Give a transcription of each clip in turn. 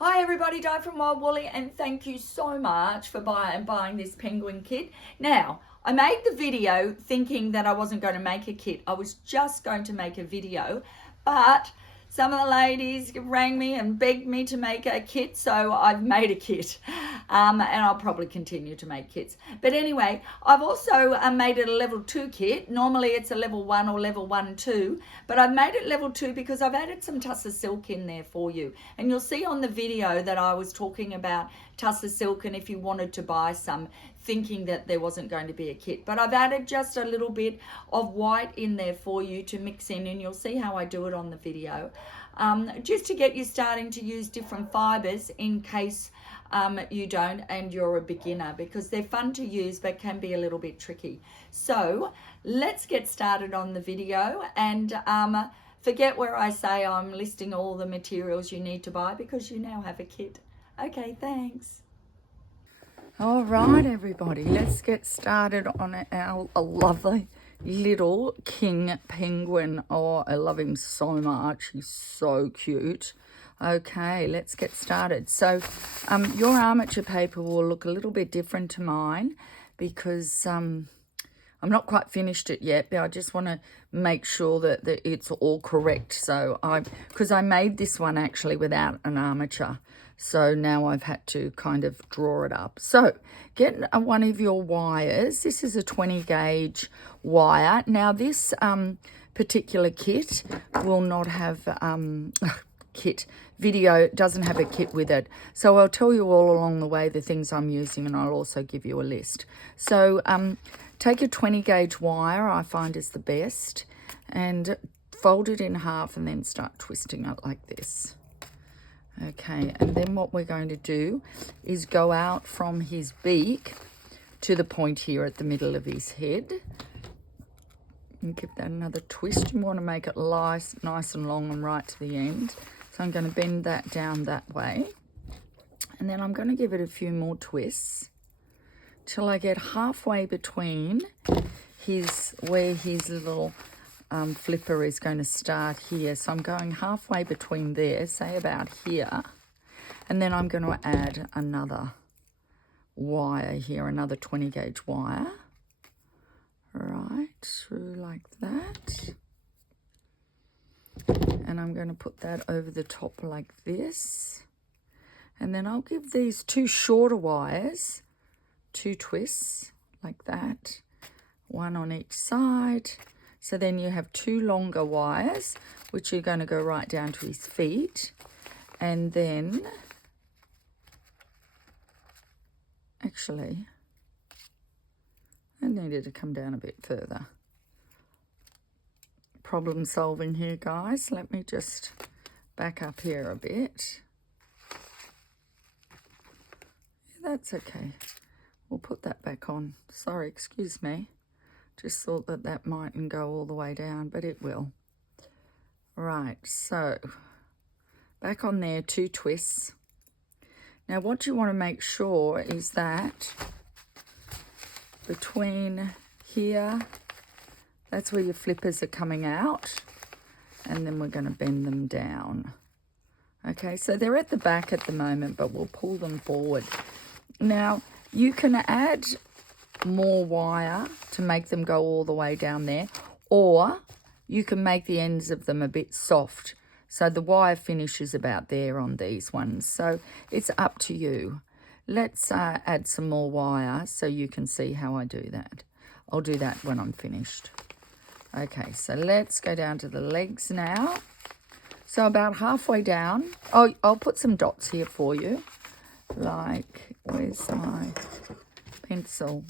Hi everybody, Di from Wild Woolly, and thank you so much for buying this penguin kit. Now, I made the video thinking that I wasn't going to make a kit. I was just going to make a video, but some of the ladies rang me and begged me to make a kit, so I've made a kit. And I'll probably continue to make kits. But anyway, I've also made it a level 2 kit. Normally it's a level 1 or level 1 2, but I've made it level 2 because I've added some Tussar silk in there for you. And you'll see on the video that I was talking about Tussar silk, and if you wanted to buy some, thinking that there wasn't going to be a kit. But I've added just a little bit of white in there for you to mix in, and you'll see how I do it on the video. Just to get you starting to use different fibres in case you don't and you're a beginner, because they're fun to use but can be a little bit tricky. So let's get started on the video, and forget where I say I'm listing all the materials you need to buy, because you now have a kit. Okay, thanks. All right, everybody, let's get started on our lovely little king penguin. Oh, I love him so much. He's so cute. Okay, let's get started. So your armature paper will look a little bit different to mine because I'm not quite finished it yet, but I just want to make sure that it's all correct. So because I made this one actually without an armature. So now I've had to kind of draw it up. So get one of your wires. This is a 20 gauge wire. Now this particular kit will not have video doesn't have a kit with it. So I'll tell you all along the way the things I'm using, and I'll also give you a list. So take a 20 gauge wire, I find is the best, and fold it in half and then start twisting it like this. Okay, and then what we're going to do is go out from his beak to the point here at the middle of his head. And give that another twist. You want to make it nice and long and right to the end. So I'm going to bend that down that way. And then I'm going to give it a few more twists till I get halfway between where his little flipper is going to start here. So I'm going halfway between there, say about here, and then I'm going to add another wire here, another 20 gauge wire, right through like that, and I'm going to put that over the top like this, and then I'll give these two shorter wires 2 twists like that, one on each side. So then you have 2 longer wires, which are going to go right down to his feet. And then, actually, I needed to come down a bit further. Problem solving here, guys. Let me just back up here a bit. That's okay. We'll put that back on. Sorry, excuse me. Just thought that mightn't go all the way down, but it will. Right, so back on there, 2 twists. Now what you want to make sure is that between here, that's where your flippers are coming out, and then we're going to bend them down. Okay, so they're at the back at the moment, but we'll pull them forward. Now you can add more wire to make them go all the way down there, or you can make the ends of them a bit soft, so the wire finishes about there on these ones. So it's up to you. Let's add some more wire so you can see how I do that. I'll do that when I'm finished. Okay, so let's go down to the legs now. So about halfway down, I'll put some dots here for you. Like, where's my pencil?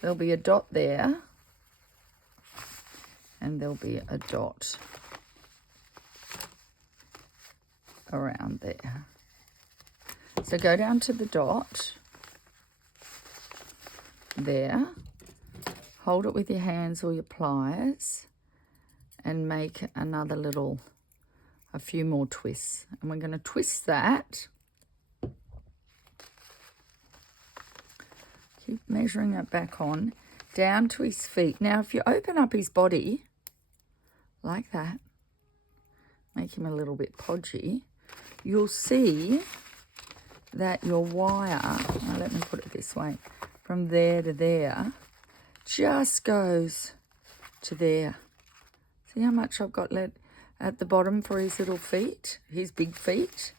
There'll be a dot there, and there'll be a dot around there. So go down to the dot there, hold it with your hands or your pliers, and make another a few more twists. And we're going to twist that. Keep measuring it back on, down to his feet. Now, if you open up his body like that, make him a little bit podgy, you'll see that your wire, now let me put it this way, from there to there, just goes to there. See how much I've got left at the bottom for his little feet, his big feet?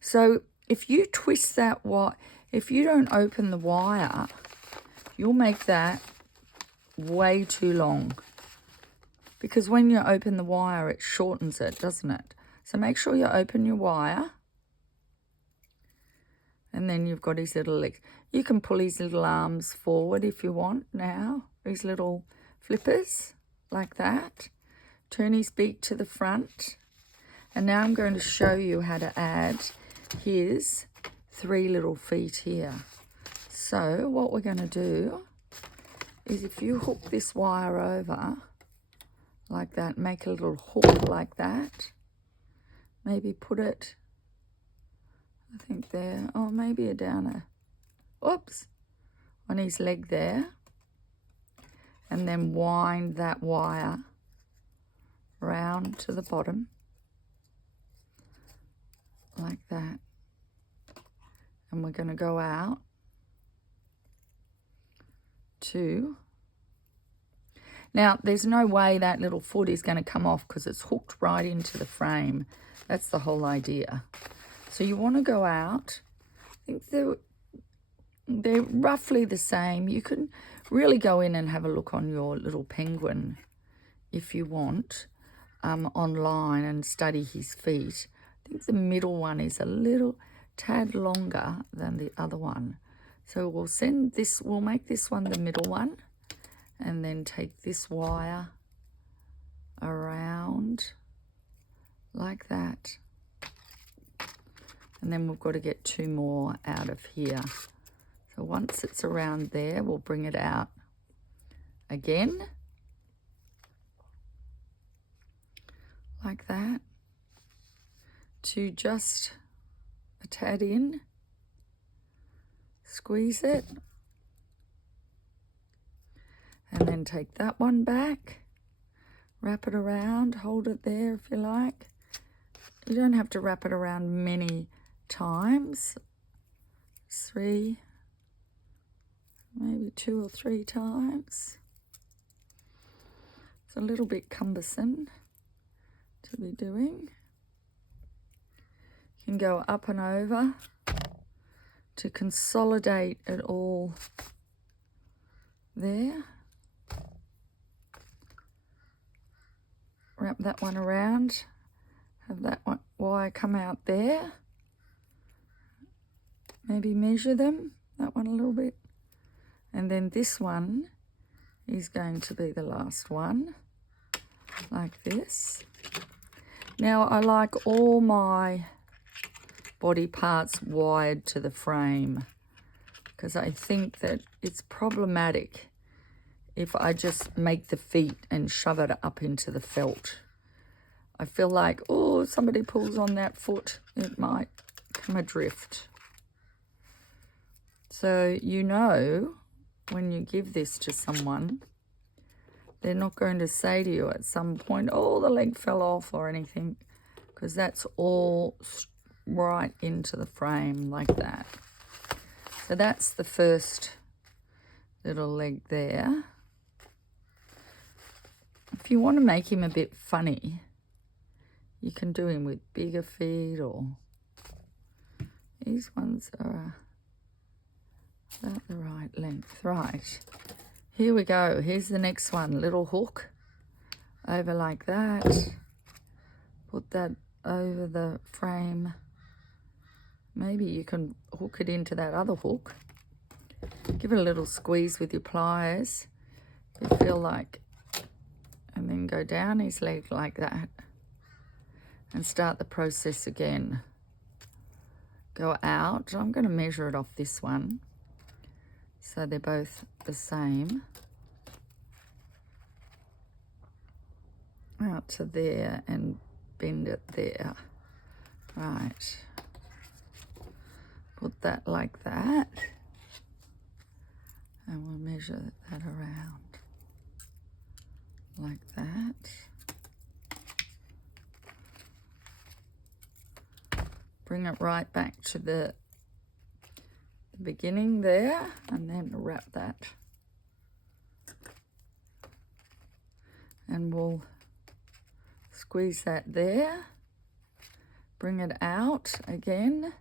So if you twist that wire, if you don't open the wire, you'll make that way too long. Because when you open the wire, it shortens it, doesn't it? So make sure you open your wire. And then you've got his little legs. You can pull his little arms forward if you want now. His little flippers, like that. Turn his beak to the front. And now I'm going to show you how to add his 3 little feet here. So what we're going to do is if you hook this wire over like that, make a little hook like that. Maybe put it, I think there, oh, maybe a down oops, on his leg there. And then wind that wire round to the bottom, like that. And we're going to go out to, now there's no way that little foot is going to come off because it's hooked right into the frame. That's the whole idea. So you want to go out. I think they're roughly the same. You can really go in and have a look on your little penguin if you want, online, and study his feet. I think the middle one is a little tad longer than the other one. So we'll make this one the middle one, and then take this wire around like that. And then we've got to get 2 more out of here. So once it's around there, we'll bring it out again, like that, to just a tad in, squeeze it, and then take that one back, wrap it around, hold it there if you like. You don't have to wrap it around many times, 3, maybe 2 or 3 times. It's a little bit cumbersome to be doing. You can go up and over to consolidate it all there. Wrap that one around, have that one wire come out there. Maybe measure them, that one a little bit. And then this one is going to be the last one, like this. Now I like all my body parts wired to the frame because I think that it's problematic if I just make the feet and shove it up into the felt. I feel like, oh, somebody pulls on that foot, it might come adrift. So you know, when you give this to someone, they're not going to say to you at some point, oh, the leg fell off or anything, because that's all right into the frame like that. So that's the first little leg there. If you want to make him a bit funny, you can do him with bigger feet, or these ones are about the right length. Right, here we go. Here's the next one. Little hook over like that. Put that over the frame. Maybe you can hook it into that other hook. Give it a little squeeze with your pliers if you feel like, and then go down his leg like that and start the process again. Go out. I'm going to measure it off this one so they're both the same. Out to there and bend it there. Right. Put that like that. And we'll measure that around like that. bring it right back to the beginning there, and then wrap that. And we'll squeeze that there, bring it out again,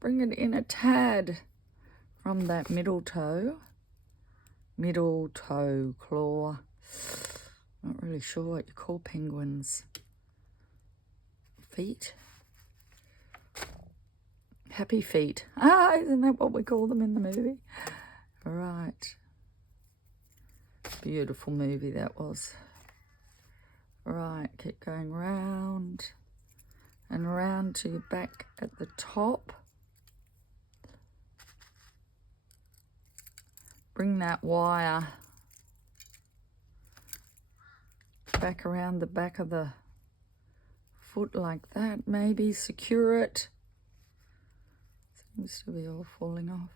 bring it in a tad from that middle toe claw. Not really sure what you call penguins. Feet. Happy feet. Ah, isn't that what we call them in the movie? All right. Beautiful movie that was. All right, keep going round and round to your back at the top. Bring that wire back around the back of the foot like that. Maybe secure it. Seems to be all falling off.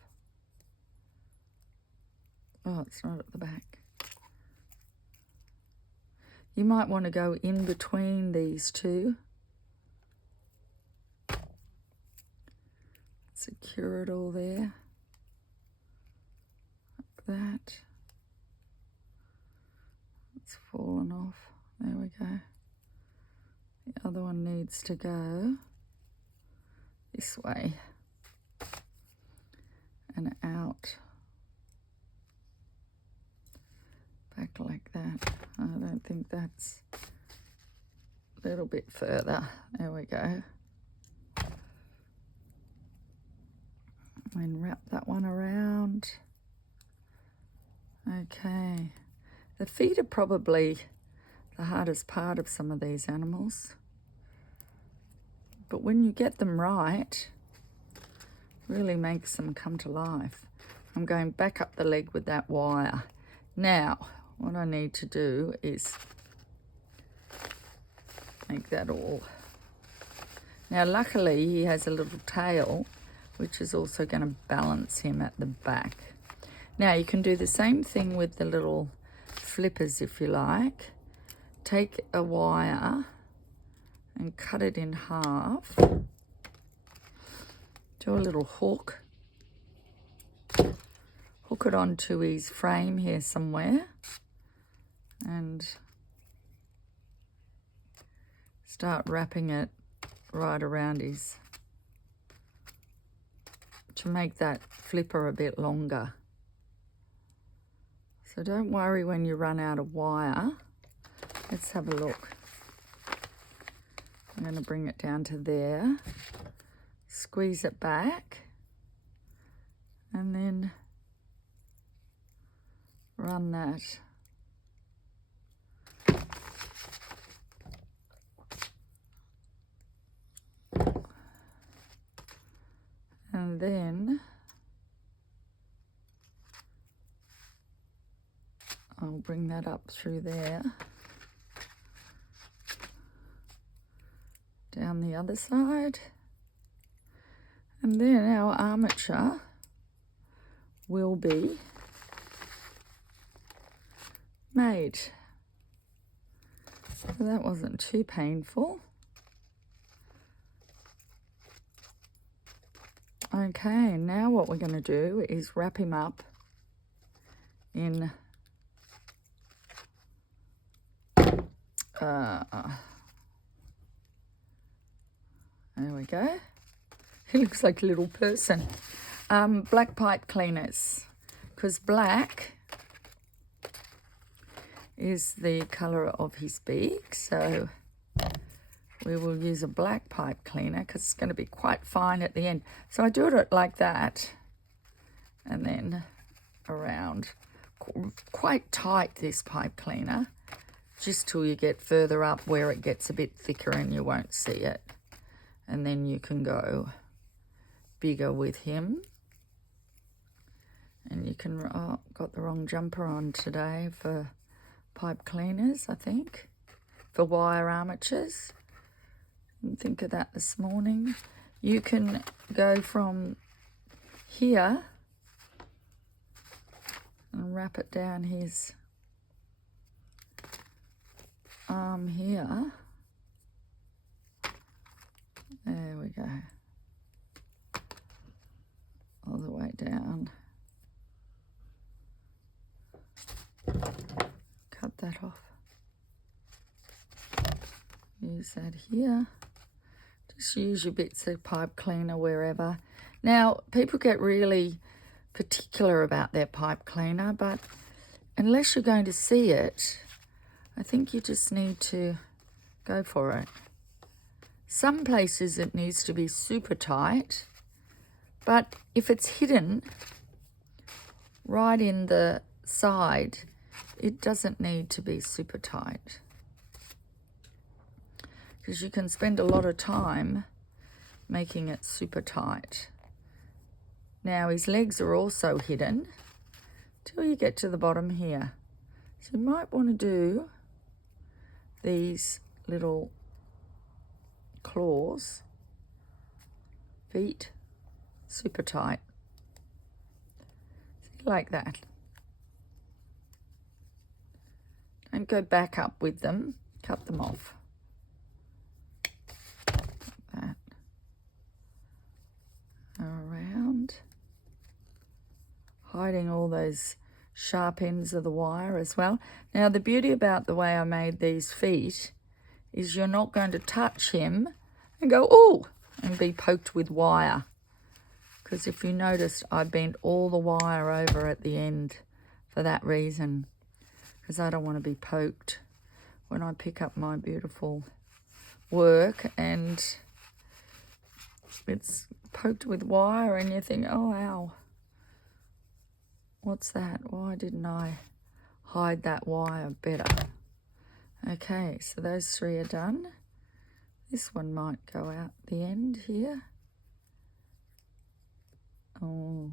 Oh, it's not at the back. You might want to go in between these two. Secure it all there. Like that. It's fallen off. There we go. The other one needs to go this way and out. Back like that. I don't think that's a little bit further. There we go. And wrap that one around. Okay. The feet are probably the hardest part of some of these animals. But when you get them right, really makes them come to life. I'm going back up the leg with that wire. Now, what I need to do is make that all. Now, luckily, he has a little tail, which is also going to balance him at the back. Now, you can do the same thing with the little flippers if you like. Take a wire and cut it in half. Do a little hook. Hook it onto his frame here somewhere. And start wrapping it right around his, to make that flipper a bit longer. So don't worry when you run out of wire. Let's have a look. I'm going to bring it down to there, squeeze it back, and then run that. And then I'll bring that up through there, down the other side, and then our armature will be made. So that wasn't too painful. Okay, now what we're going to do is wrap him up in there we go. He looks like a little person. Black pipe cleaners, because black is the colour of his beak, so we will use a black pipe cleaner because it's going to be quite fine at the end. So I do it like that, and then around, quite tight, this pipe cleaner, just till you get further up where it gets a bit thicker and you won't see it. And then you can go bigger with him. And you can, oh, got the wrong jumper on today for pipe cleaners, I think, for wire armatures. Didn't think of that this morning. You can go from here and wrap it down his arm here. There we go. use that here. Just use your bits of pipe cleaner wherever. Now, people get really particular about their pipe cleaner, but unless you're going to see it, I think you just need to go for it. Some places it needs to be super tight, but if it's hidden right in the side, it doesn't need to be super tight, because you can spend a lot of time making it super tight. Now his legs are also hidden till you get to the bottom here. So you might want to do these little claws, feet, super tight. See, like that. Don't go back up with them, cut them off. Like that. Around. Hiding all those sharp ends of the wire as well. Now the beauty about the way I made these feet is you're not going to touch him and go, oh, and be poked with wire. Because if you noticed, I bent all the wire over at the end for that reason. Because I don't want to be poked when I pick up my beautiful work and it's poked with wire and you think, oh, ow. What's that? Why didn't I hide that wire better? Okay, so those three are done. This one might go out the end here. Oh,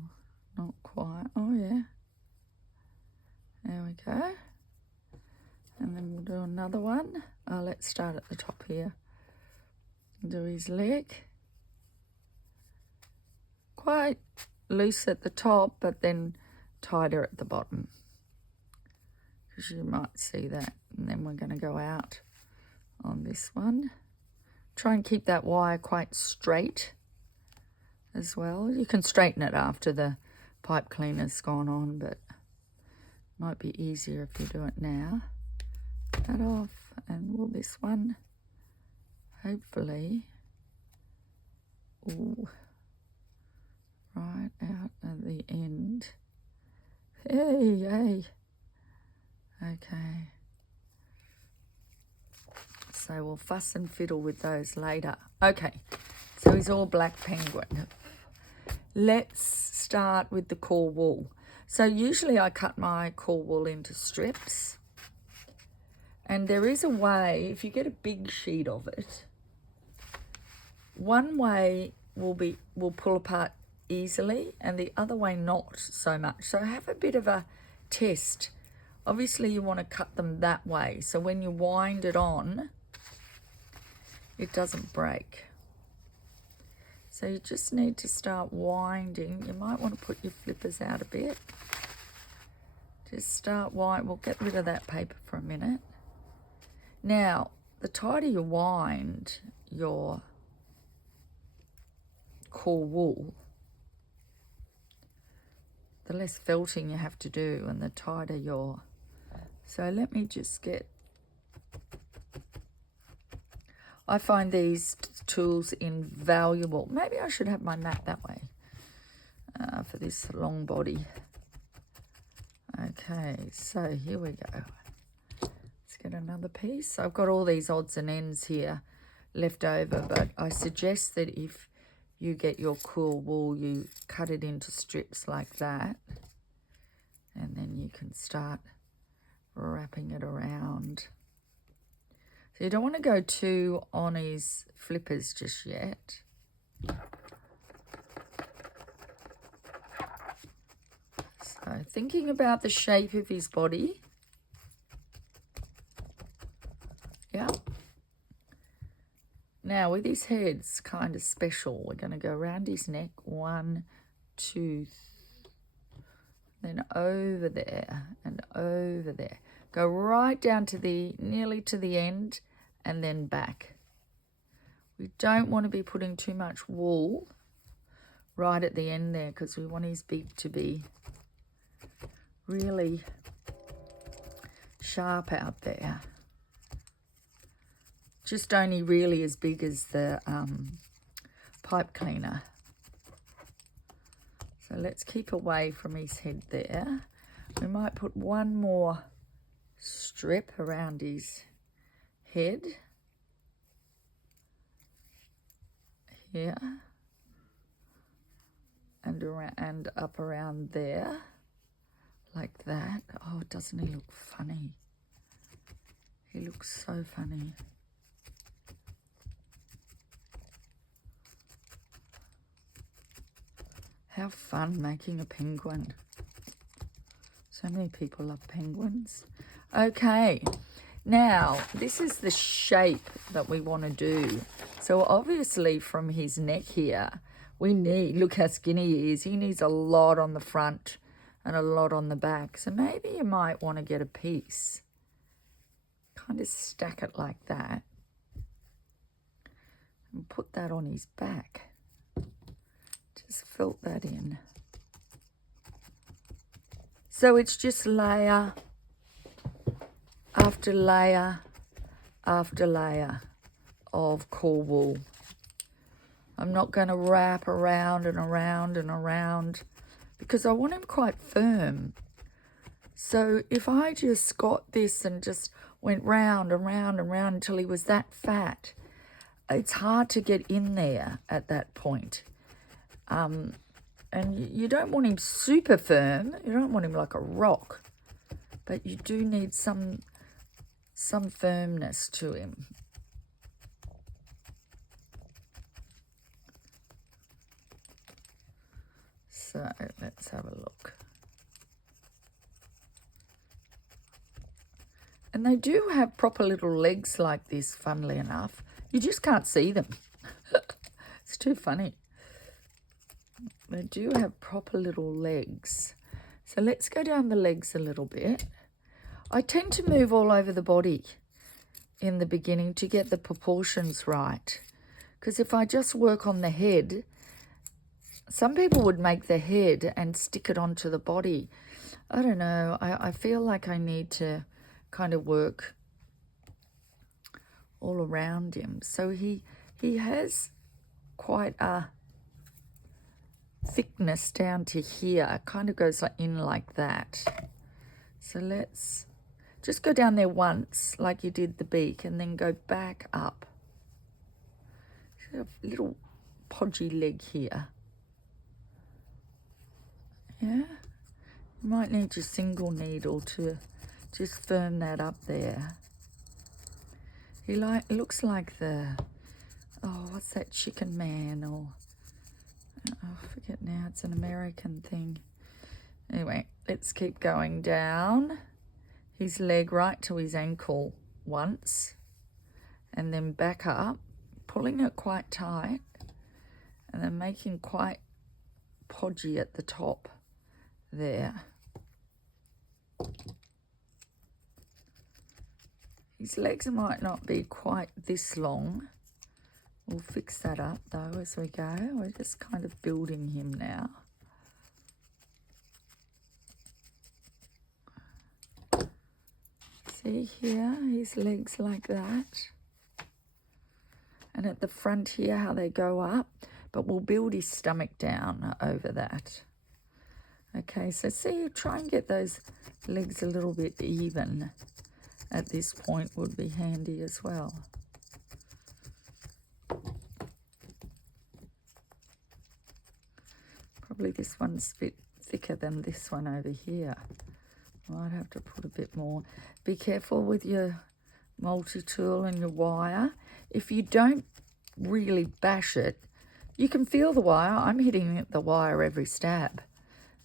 not quite. Oh, yeah. There we go. And then we'll do another one. Oh, let's start at the top here. Do his leg. Quite loose at the top, but then tighter at the bottom, because you might see that. And then we're going to go out on this one. Try and keep that wire quite straight as well. You can straighten it after the pipe cleaner's gone on, but it might be easier if you do it now. Cut off, and will this one hopefully, ooh, right out at the end. Hey, hey. Okay. So we'll fuss and fiddle with those later. Okay, so he's all black penguin. Let's start with the core wool. So usually I cut my core wool into strips. And there is a way, if you get a big sheet of it, one way will pull apart easily and the other way not so much. So have a bit of a test. Obviously you want to cut them that way, so when you wind it on, it doesn't break. So you just need to start winding. You might want to put your flippers out a bit. Just start wind. We'll get rid of that paper for a minute. Now, the tighter you wind your core wool, the less felting you have to do and the tighter your... So let me just get... I find these tools invaluable. Maybe I should have my mat that way for this long body. Okay, so here we go. Let's get another piece. I've got all these odds and ends here left over, but I suggest that if you get your core wool, you cut it into strips like that, and then you can start wrapping it around. So you don't want to go too on his flippers just yet. So thinking about the shape of his body. Yeah. Now with his head's kind of special. We're going to go around his neck. 1, 2, then over there and over there. Go right down to the, nearly to the end, and then back. We don't want to be putting too much wool right at the end there, because we want his beak to be really sharp out there. just only really as big as the pipe cleaner. So let's keep away from his head there. We might put one more strip around his head here and around and up around there like that. Oh, doesn't he look funny? He looks so funny. How fun making a penguin. So many people love penguins. Okay, now this is the shape that we want to do. So obviously from his neck here, we need, look how skinny he is. He needs a lot on the front and a lot on the back. So maybe you might want to get a piece. Kind of stack it like that. And put that on his back. Just fill that in. So it's just layer after layer after layer of core wool. I'm not going to wrap around and around and around because I want him quite firm. So if I just got this and just went round and round and round until he was that fat, it's hard to get in there at that point. And you don't want him super firm. You don't want him like a rock. But you do need some firmness to him. So let's have a look. And they do have proper little legs like this, funnily enough. You just can't see them. It's too funny. They do have proper little legs. So let's go down the legs a little bit. I tend to move all over the body in the beginning to get the proportions right. Because if I just work on the head, some people would make the head and stick it onto the body. I don't know. I feel like I need to kind of work all around him. So he has quite a thickness down to here. It kind of goes in like that. So let's just go down there once like you did the beak and then go back up. A little podgy leg here. Yeah, you might need your single needle to just firm that up there. He looks like the, oh, what's that, Chicken Man, or I forget now, it's an American thing. Anyway, let's keep going down his leg right to his ankle once, and then back up, pulling it quite tight, and then making quite podgy at the top there. His legs might not be quite this long. We'll fix that up though as we go. We're just kind of building him now. See here, his legs like that. And at the front here, how they go up. But we'll build his stomach down over that. Okay, so see, try and get those legs a little bit even at this point would be handy as well. Probably this one's a bit thicker than this one over here. Might have to put a bit more. Be careful with your multi-tool and your wire. If you don't really bash it, you can feel the wire. I'm hitting the wire every stab.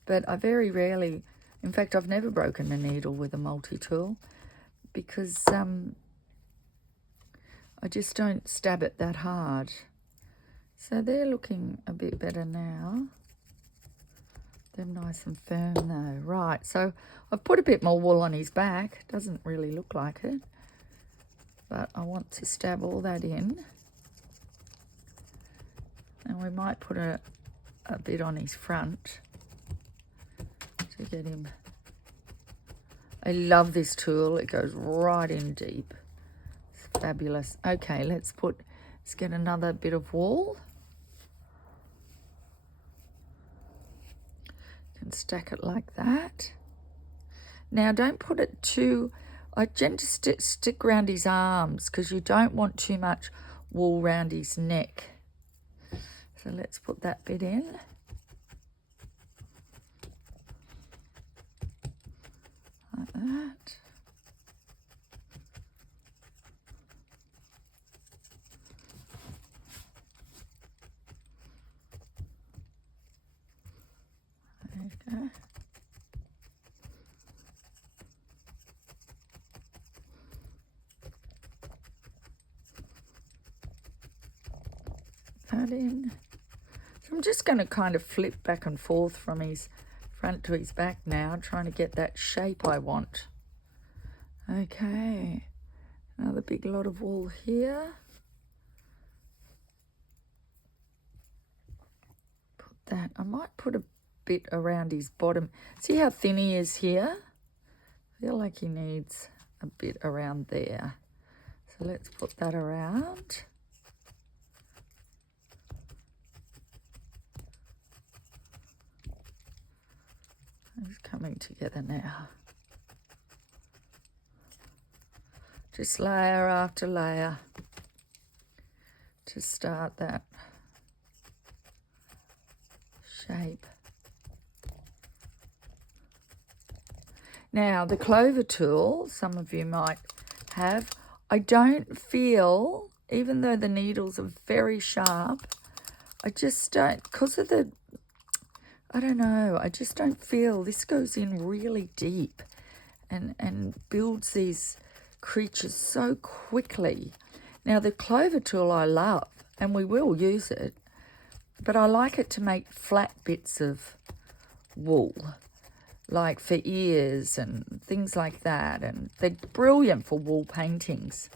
But I very rarely, in fact, I've never broken a needle with a multi-tool because I just don't stab it that hard. So they're looking a bit better now. They're nice and firm though. Right, so I've put a bit more wool on his back. Doesn't really look like it. But I want to stab all that in. And we might put a bit on his front to get him. I love this tool. It goes right in deep. It's fabulous. Okay, let's get another bit of wool. You can stack it like that. Now, don't put it too... I tend to stick around his arms because you don't want too much wool around his neck. So let's put that bit in. Like that. There you go. That in. So I'm just going to kind of flip back and forth from his front to his back now, trying to get that shape I want. Okay, another big lot of wool here. Put that, I might put a bit around his bottom. See how thin he is here? I feel like he needs a bit around there. So let's put that around. It's coming together now. Just layer after layer to start that shape. Now, the clover tool, some of you might have, I don't feel, even though the needles are very sharp, I just don't, because of the, I don't know, I just don't feel, this goes in really deep and builds these creatures so quickly. Now, the clover tool I love, and we will use it, but I like it to make flat bits of wool, like for ears and things like that, and they're brilliant for wall paintings.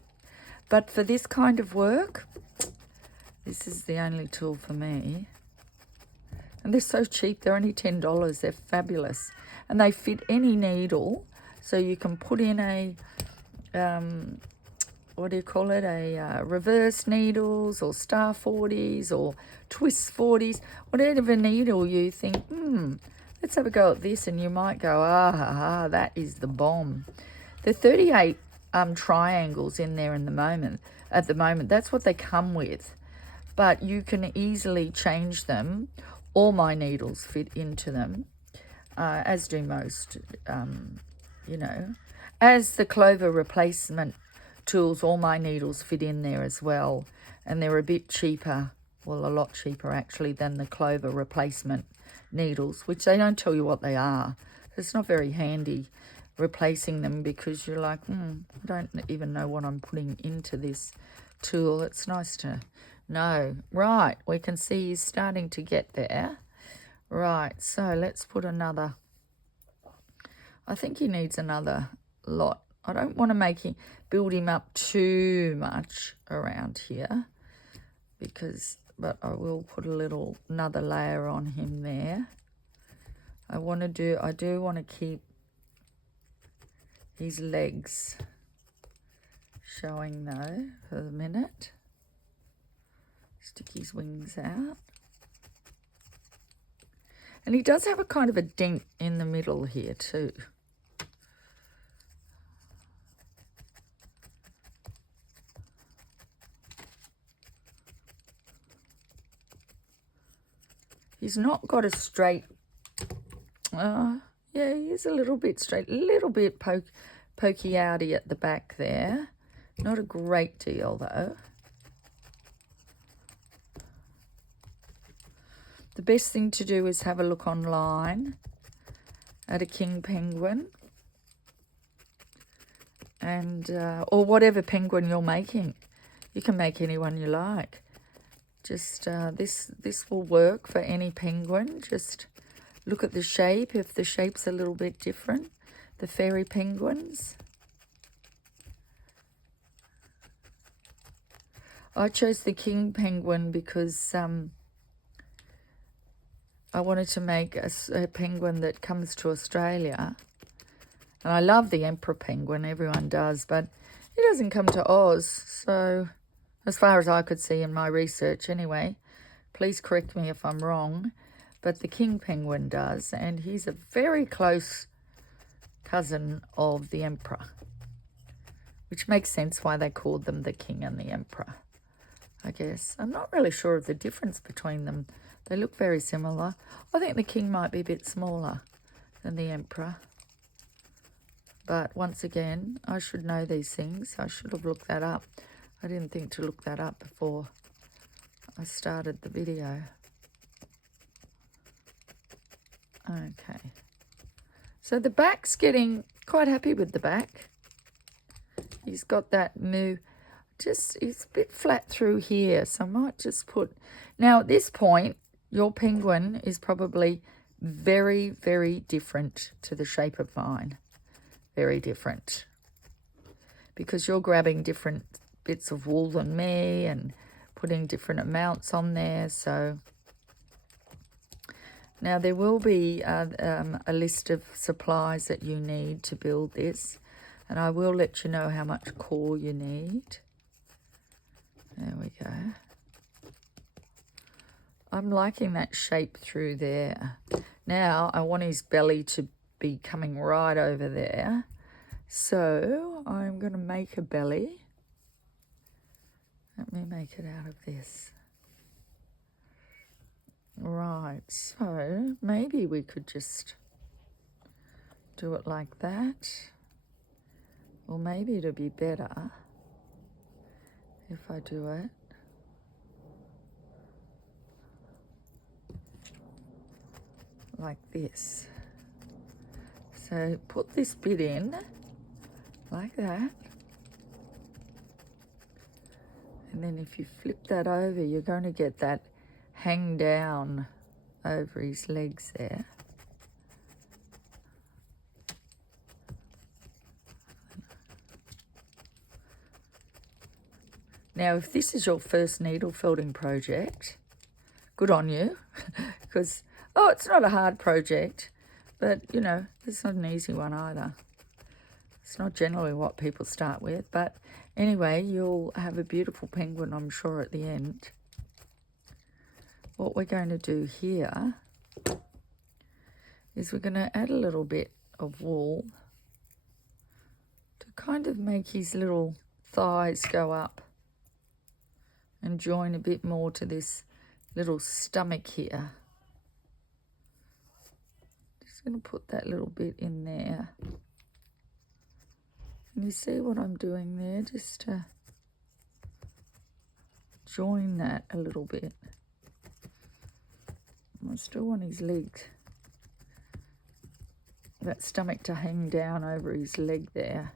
But for this kind of work, this is the only tool for me. And they're so cheap, they're only $10, they're fabulous. And they fit any needle, so you can put in a, what do you call it, a reverse needles or star 40s or twist 40s, whatever needle you think, let's have a go at this, and you might go, that is the bomb. There are 38 triangles in there at the moment. That's what they come with, but you can easily change them. All my needles fit into them, as do most, you know. As the clover replacement tools, all my needles fit in there as well, and they're a bit cheaper, well, a lot cheaper actually, than the clover replacement needles, which they don't tell you what they are. It's not very handy replacing them because you're like, I don't even know what I'm putting into this tool. It's nice to know. Right, we can see he's starting to get there. Right, so let's put another, I think he needs another lot. I don't want to build him up too much around here, but I will put another layer on him there. I do want to keep his legs showing though for the minute. Stick his wings out. And he does have a kind of a dent in the middle here too. He's not got a straight, yeah, he is a little bit straight, a little bit pokey outy at the back there. Not a great deal though. The best thing to do is have a look online at a king penguin, and or whatever penguin you're making. You can make any one you like. Just this will work for any penguin. Just look at the shape. If the shape's a little bit different, the fairy penguins. I chose the king penguin because I wanted to make a penguin that comes to Australia. And I love the emperor penguin, everyone does, but He doesn't come to Oz, so as far as I could see in my research anyway. Please correct me if I'm wrong, but the king penguin does, and he's a very close cousin of the emperor, which makes sense why they called them the king and the emperor, I guess. I'm not really sure of the difference between them. They look very similar. I think the king might be a bit smaller than the emperor. But once again, I should know these things. I should have looked that up. I didn't think to look that up before I started the video. Okay. So the back's getting quite happy with the back. He's got that new, it's a bit flat through here. So I might just put, now at this point, your penguin is probably very, very different to the shape of mine. Very different, because you're grabbing different bits of wool than me and putting different amounts on there. So now there will be a list of supplies that you need to build this, and I will let you know how much core you need. There we go. I'm liking that shape through there. Now I want his belly to be coming right over there, so I'm going to make a belly. Let me make it out of this. Right, so maybe we could just do it like that, or maybe it'll be better if I do it like this. So put this bit in like that, and then if you flip that over, you're going to get that hang down over his legs there. Now, if this is your first needle felting project, good on you, because, oh, it's not a hard project. But, you know, it's not an easy one either. It's not generally what people start with. But anyway, you'll have a beautiful penguin, I'm sure, at the end. What we're going to do here is we're going to add a little bit of wool to kind of make his little thighs go up and join a bit more to this little stomach here. Going to put that little bit in there. Can you see what I'm doing there? Just to join that a little bit. I still want his legs, that stomach to hang down over his leg there.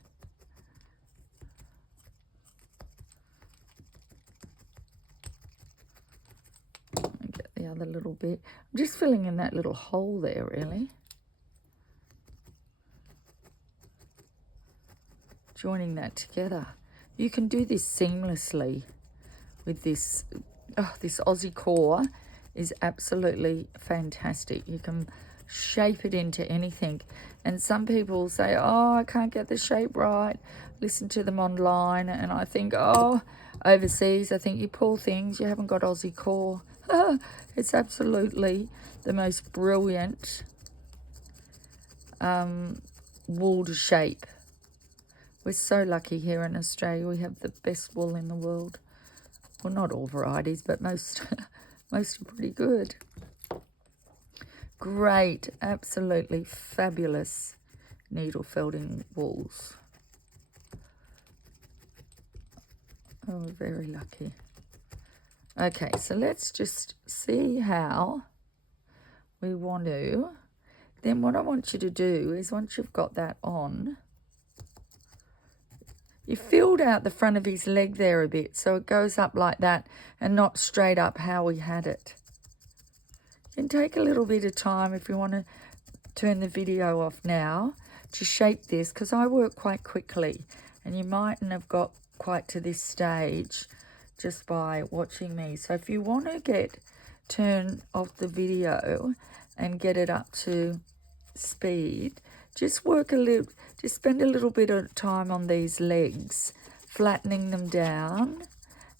And get the other little bit. I'm just filling in that little hole there, really. Joining that together. You can do this seamlessly with this. Oh, this Aussie core is absolutely fantastic. You can shape it into anything. And some people say, oh, I can't get the shape right. Listen to them online, and I think, oh, overseas, I think, you poor things, you haven't got Aussie core. It's absolutely the most brilliant wool to shape. We're so lucky here in Australia. We have the best wool in the world. Well, not all varieties, but most are pretty good. Great, absolutely fabulous needle felting wools. Oh, we're very lucky. Okay, so let's just see how we want to. Then what I want you to do is, once you've got that on, you filled out the front of his leg there a bit, so it goes up like that and not straight up how we had it. You can take a little bit of time if you want to turn the video off now to shape this, because I work quite quickly and you mightn't have got quite to this stage just by watching me. So if you want to turn off the video and get it up to speed, just work a little, just spend a little bit of time on these legs flattening them down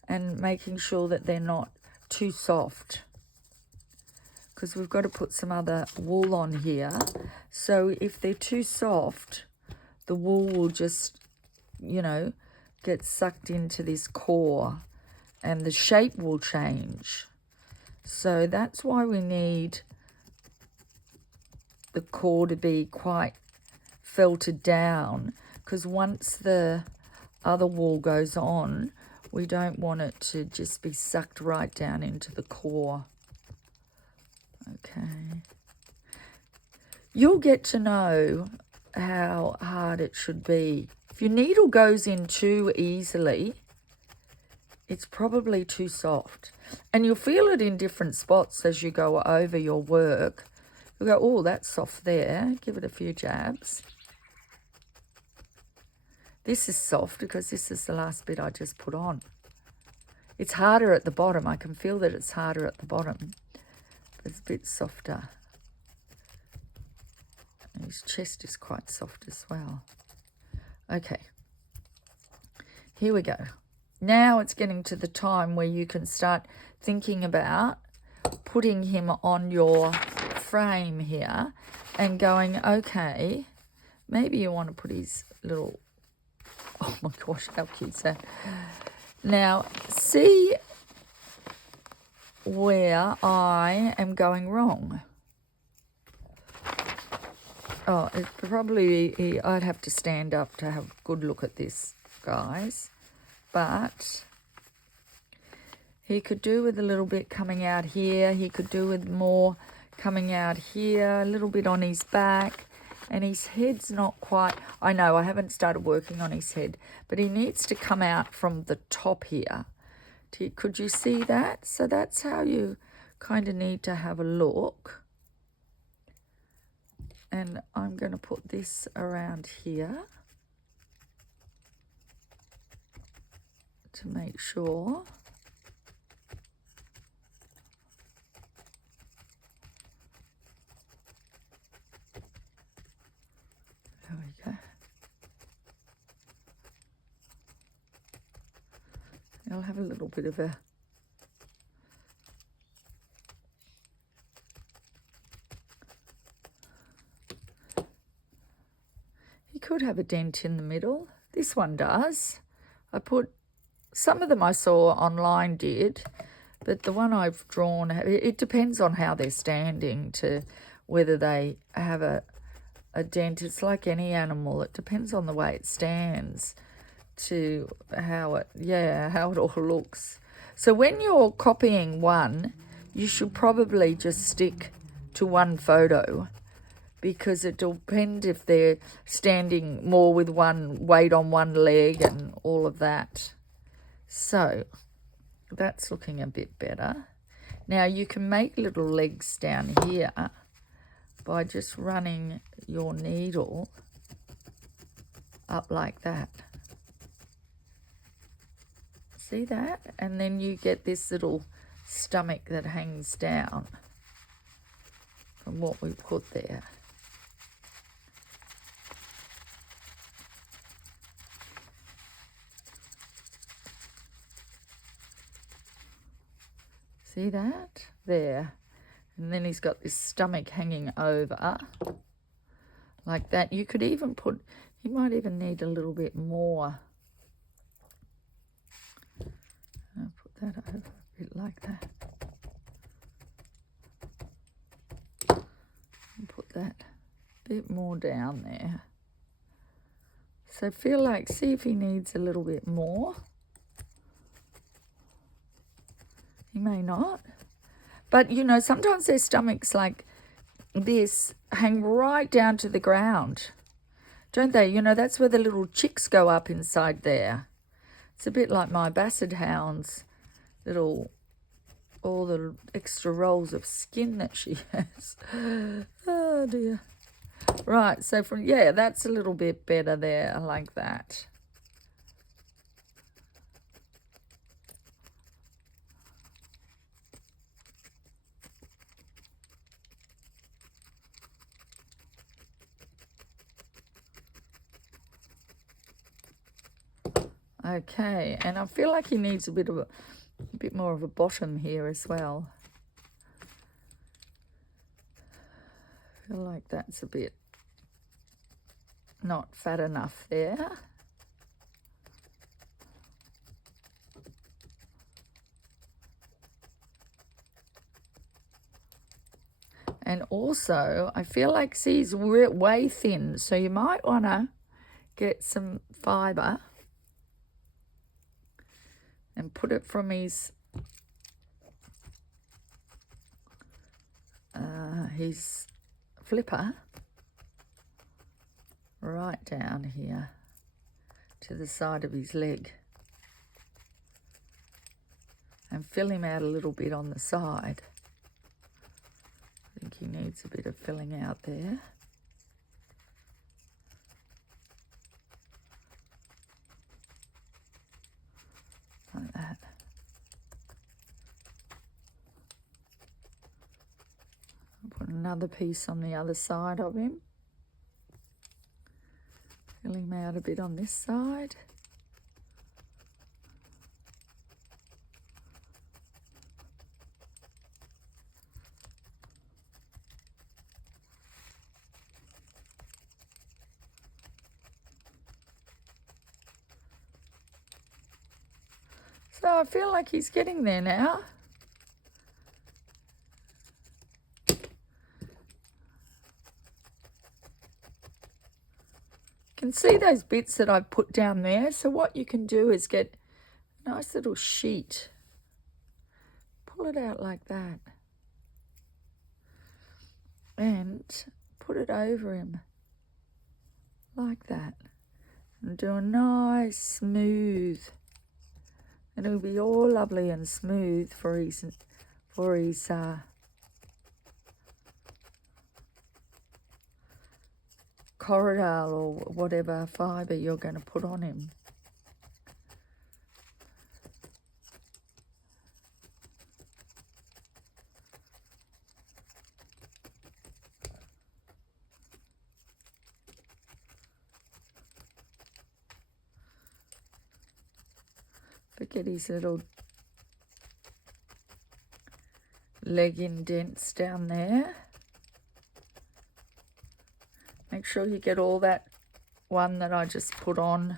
and making sure that they're not too soft, because we've got to put some other wool on here. So if they're too soft, the wool will just, you know, get sucked into this core and the shape will change. So that's why we need the core to be quite felted down, because once the other wool goes on, we don't want it to just be sucked right down into the core. Okay. You'll get to know how hard it should be. If your needle goes in too easily, it's probably too soft. And you'll feel it in different spots as you go over your work. You'll go, oh, that's soft there. Give it a few jabs. This is soft because this is the last bit I just put on. It's harder at the bottom. I can feel that it's harder at the bottom. But it's a bit softer. And his chest is quite soft as well. Okay. Here we go. Now it's getting to the time where you can start thinking about putting him on your frame here and going, okay, maybe you want to put his little, oh my gosh, how cute is that? Now, see where I am going wrong. Oh, it's probably, I'd have to stand up to have a good look at this, guys. But he could do with a little bit coming out here. He could do with more coming out here, a little bit on his back. And his head's not quite, I know, I haven't started working on his head, but he needs to come out from the top here. Could you see that? So that's how you kind of need to have a look. And I'm going to put this around here to make sure. There we go. I'll have a little bit of a could have a dent in the middle. This one does. I put, some of them I saw online did, but the one I've drawn, it depends on how they're standing to whether they have a dent. It's like any animal. It depends on the way it stands to how it, how it all looks. So when you're copying one, you should probably just stick to one photo, because it depends if they're standing more with one weight on one leg and all of that. So that's looking a bit better. Now you can make little legs down here by just running your needle up like that. See that? And then you get this little stomach that hangs down from what we put there. See that? There. And then he's got this stomach hanging over like that. You could even put, you might even need a little bit more. I'll put that over a bit like that. And put that a bit more down there. So feel like, see if he needs a little bit more. He may not. But, you know, sometimes their stomachs like this hang right down to the ground, don't they? You know, that's where the little chicks go up inside there. It's a bit like my Basset Hound's little, all the extra rolls of skin that she has. Oh, dear. Right, so from, yeah, that's a little bit better there. I like that. Okay, and I feel like he needs a bit more of a bottom here as well. I feel like that's a bit not fat enough there. And also, I feel like he's way thin, so you might want to get some fibre and put it from his flipper right down here to the side of his leg, and fill him out a little bit on the side. I think he needs a bit of filling out there. Like that. I'll put another piece on the other side of him. Fill him out a bit on this side. So I feel like he's getting there now. You can see those bits that I've put down there. So what you can do is get a nice little sheet. Pull it out like that. And put it over him. Like that. And do a nice smooth. And it'll be all lovely and smooth for his corridal or whatever fibre you're going to put on him. Forget his little leg indents down there. Make sure you get all that one that I just put on.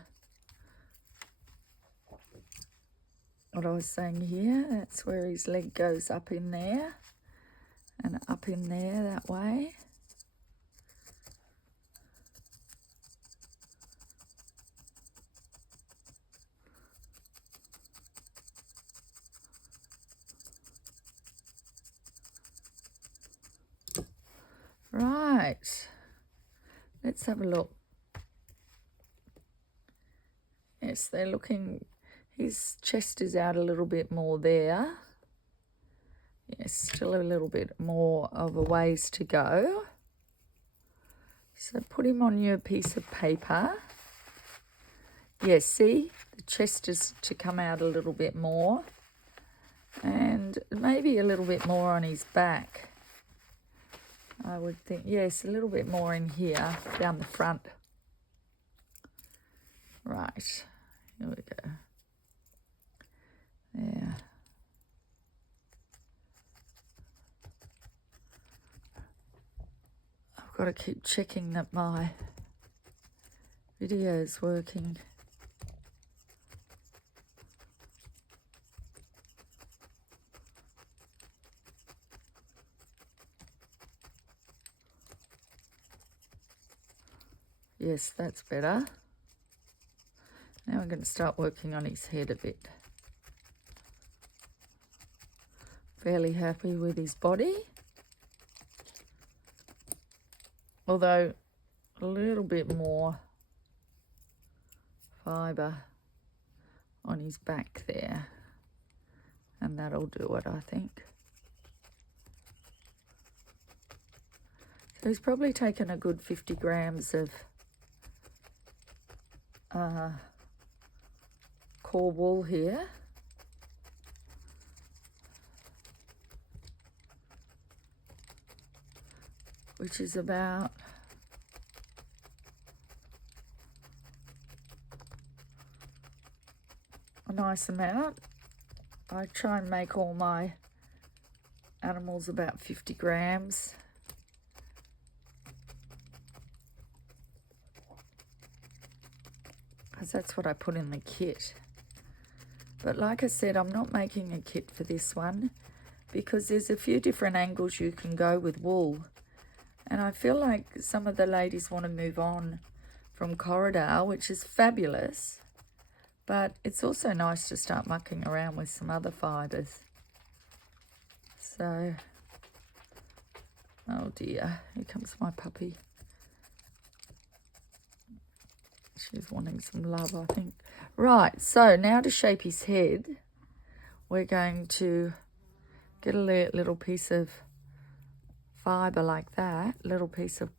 What I was saying here, that's where his leg goes up in there and up in there that way. Right, let's have a look. Yes, they're looking, his chest is out a little bit more there. Yes, still a little bit more of a ways to go. So put him on your piece of paper. Yes, see, the chest is to come out a little bit more. And maybe a little bit more on his back. I would think, yes, a little bit more in here, down the front. Right, here we go. There. I've got to keep checking that my video is working. Yes, that's better. Now I'm going to start working on his head a bit. Fairly happy with his body. Although a little bit more fibre on his back there. And that'll do it, I think. So he's probably taken a good 50 grams of core wool here. Which is about nice amount. I try and make all my animals about 50 grams. Because that's what I put in the kit. But like I said, I'm not making a kit for this one because there's a few different angles you can go with wool. And I feel like some of the ladies want to move on from Corriedale, which is fabulous. But it's also nice to start mucking around with some other fibres. So, oh dear, here comes my puppy. She's wanting some love, I think. Right, so now to shape his head, we're going to get a little piece of fibre like that, little piece of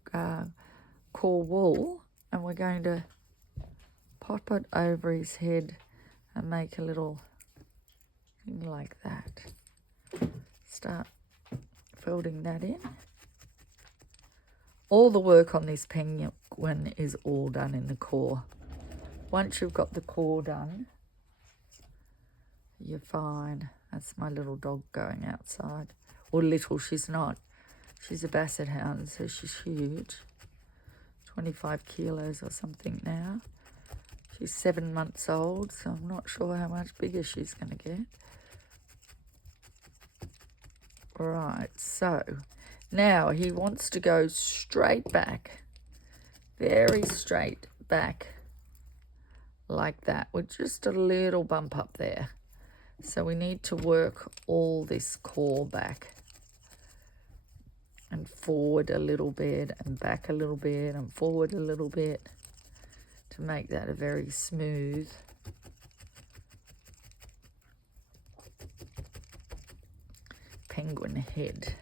core wool, and we're going to pop it over his head and make a little thing like that. Start folding that in. All the work on this penguin is all done in the core. Once you've got the core done, you're fine. That's my little dog going outside. Or little, she's not. She's a basset hound, so she's huge. 25 kilos or something now. She's 7 months old, so I'm not sure how much bigger she's going to get. Right, so now he wants to go straight back, very straight back, like that, with just a little bump up there. So we need to work all this core back and forward a little bit and back a little bit and forward a little bit to make that a very smooth penguin head.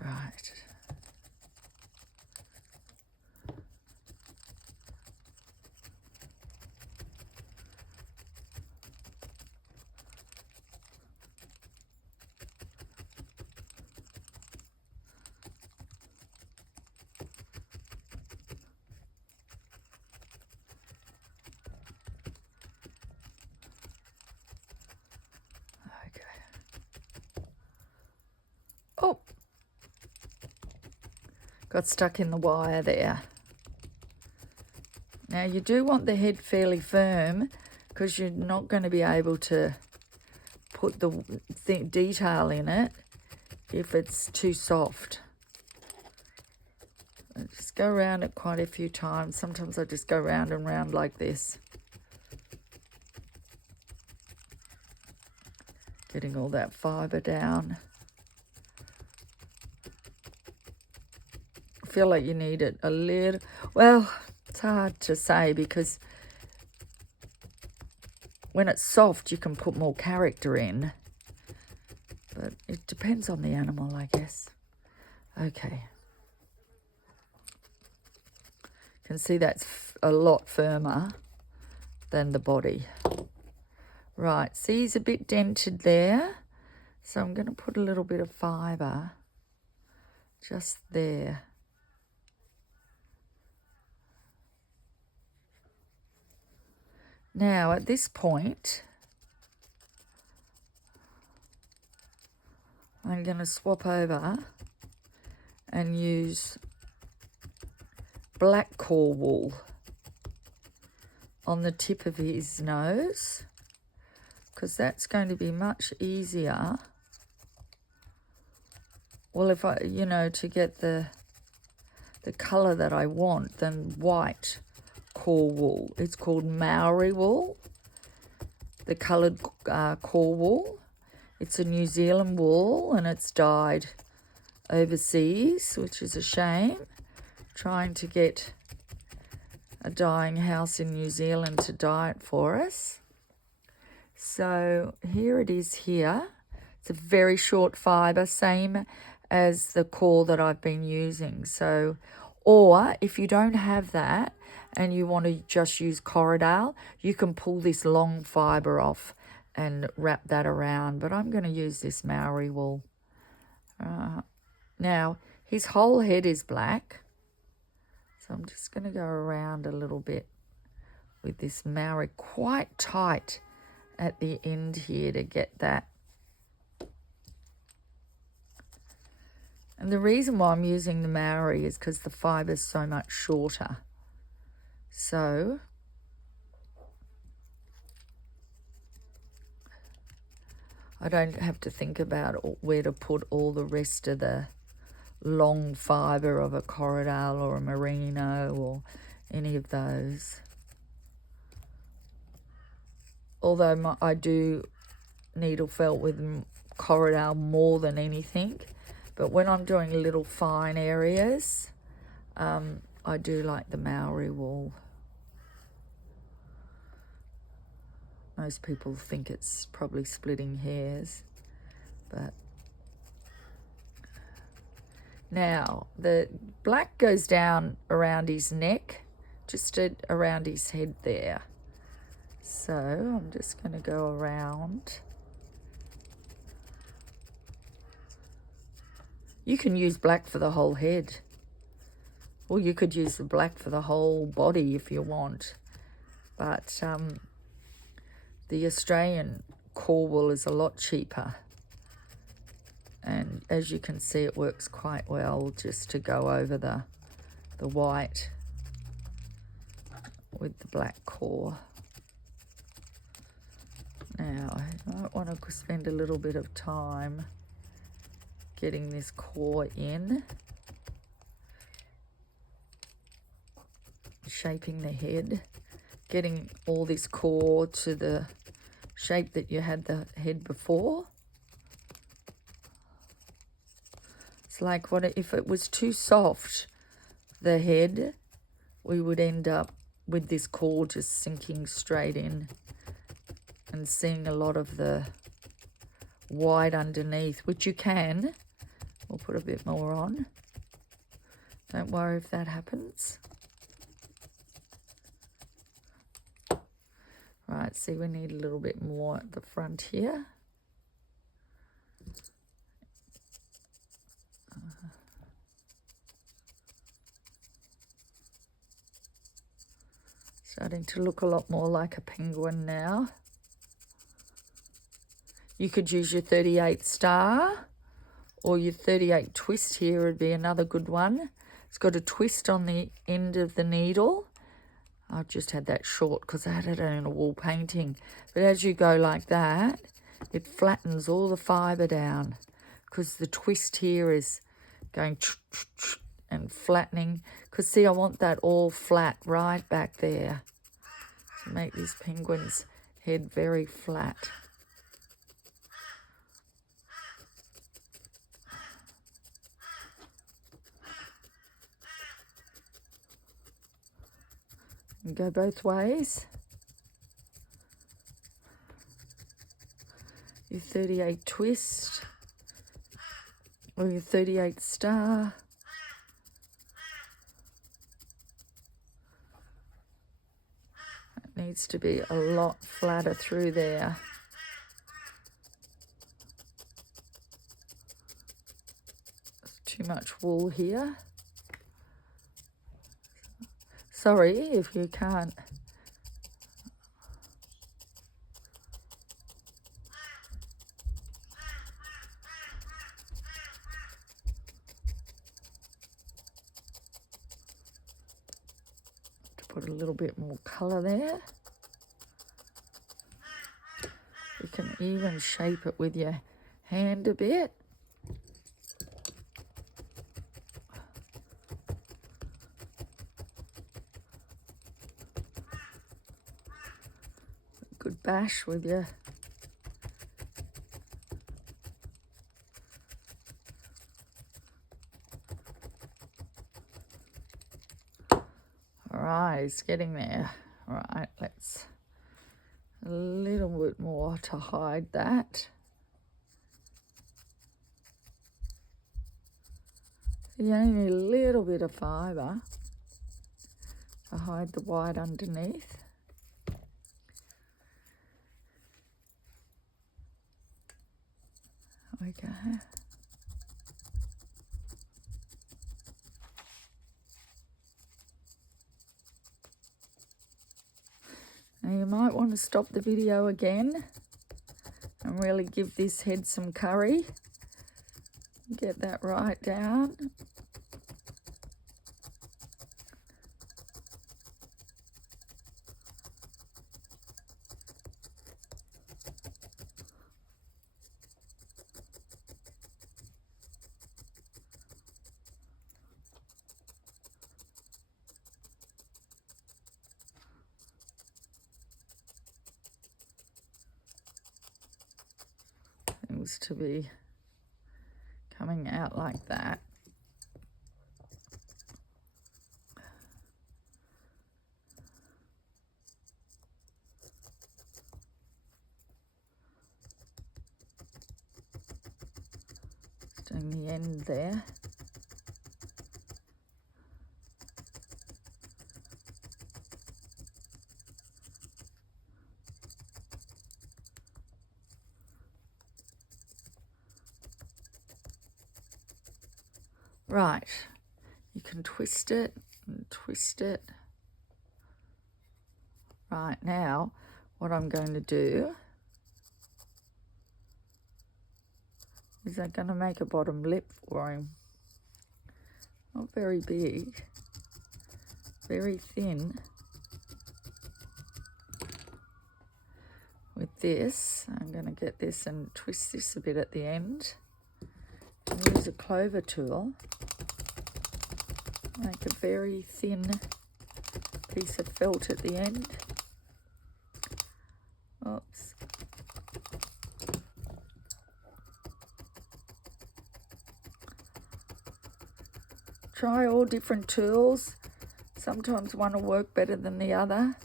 Right. Oh, got stuck in the wire there. Now you do want the head fairly firm because you're not going to be able to put the detail in it if it's too soft. I just go around it quite a few times. Sometimes I just go round and round like this. Getting all that fibre down. I feel like you need it a little, well, it's hard to say because when it's soft you can put more character in, but it depends on the animal, I guess. Okay. You can see that's a lot firmer than the body. Right, see he's a bit dented there, so I'm going to put a little bit of fibre just there. Now, at this point, I'm going to swap over and use black core wool on the tip of his nose, because that's going to be much easier. Well, if I, to get the colour that I want than white core wool. It's called Maori wool, the coloured core wool. It's a New Zealand wool and it's dyed overseas, which is a shame. Trying to get a dyeing house in New Zealand to dye it for us. So here it is here. It's a very short fibre, same as the core that I've been using. So, or if you don't have that and you want to just use Corriedale, you can pull this long fibre off and wrap that around. But I'm going to use this Maori wool. Now, his whole head is black. So I'm just going to go around a little bit with this Maori quite tight at the end here to get that. And the reason why I'm using the Maori is because the fibre is so much shorter. So I don't have to think about where to put all the rest of the long fibre of a Corriedale or a Merino or any of those. Although I do needle felt with Corriedale more than anything, but when I'm doing little fine areas, I do like the Maori wool. Most people think it's probably splitting hairs, but now the black goes down around his neck, just around his head there. So I'm just going to go around. You can use black for the whole head, or you could use the black for the whole body if you want, but the Australian core wool is a lot cheaper, and as you can see it works quite well just to go over the white with the black core. Now I might want to spend a little bit of time getting this core in, shaping the head, getting all this core to the shape that you had the head before. It's like if it was too soft, the head, we would end up with this core just sinking straight in and seeing a lot of the white underneath, which you can. We'll put a bit more on. Don't worry if that happens. Right, see, we need a little bit more at the front here. Starting to look a lot more like a penguin now. You could use your 38 star or your 38 twist here would be another good one. It's got a twist on the end of the needle. I've just had that short because I had it in a wall painting. But as you go like that, it flattens all the fibre down because the twist here is going and flattening. Because see, I want that all flat right back there to make this penguin's head very flat. And go both ways. Your 38 twist or your 38 star. It needs to be a lot flatter through there. There's too much wool here. Sorry if you can't. To put a little bit more colour there. You can even shape it with your hand a bit. Good bash with you. All right, it's getting there. All right, let's a little bit more to hide that. You only need a little bit of fibre to hide the white underneath. Okay. Now you might want to stop the video again and really give this head some curry. Get that right down. Seems to be coming out like that. Just doing the end there. Right, you can twist it and twist it. Right, now what I'm going to do is I'm going to make a bottom lip for him. Not very big, very thin. With this, I'm going to get this and twist this a bit at the end. And use a clover tool. Make a very thin piece of felt at the end. Oops. Try all different tools. Sometimes one will work better than the other.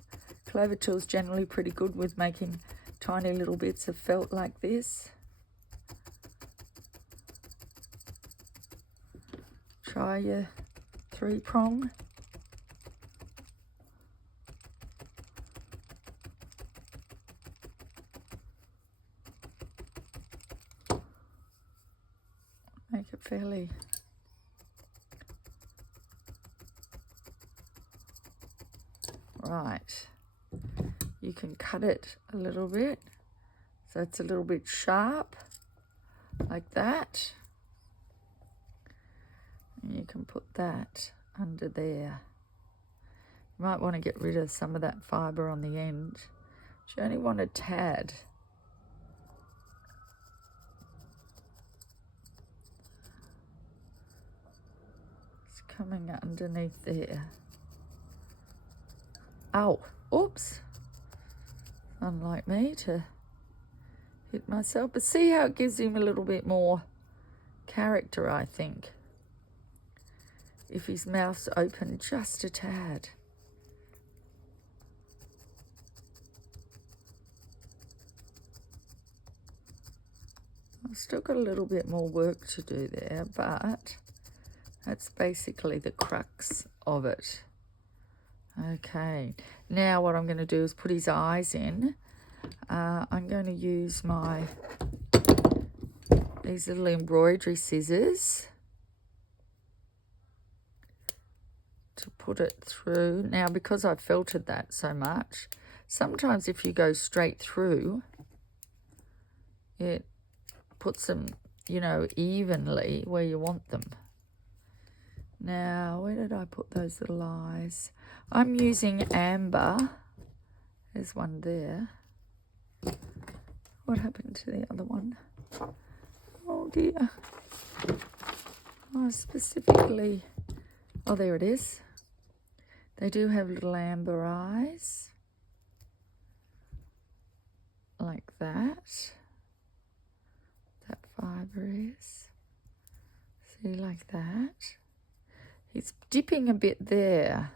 Clover tool's generally pretty good with making tiny little bits of felt like this. Try your 3-prong. Make it fairly right. You can cut it a little bit so it's a little bit sharp like that. And you can put that under there. You might want to get rid of some of that fibre on the end. You only want a tad. It's coming underneath there. Ow, oops. Unlike me to hit myself. But see how it gives him a little bit more character, I think. If his mouth's open just a tad. I've still got a little bit more work to do there, but that's basically the crux of it. Okay, now what I'm going to do is put his eyes in. I'm going to use these little embroidery scissors to put it through. Now, because I've felted that so much, sometimes if you go straight through, it puts them, you know, evenly where you want them. Now, where did I put those little eyes? I'm using amber. There's one there. What happened to the other one? Oh dear. Oh, specifically, oh, there it is. They do have little amber eyes. Like that. That fibre is. See, like that. He's dipping a bit there.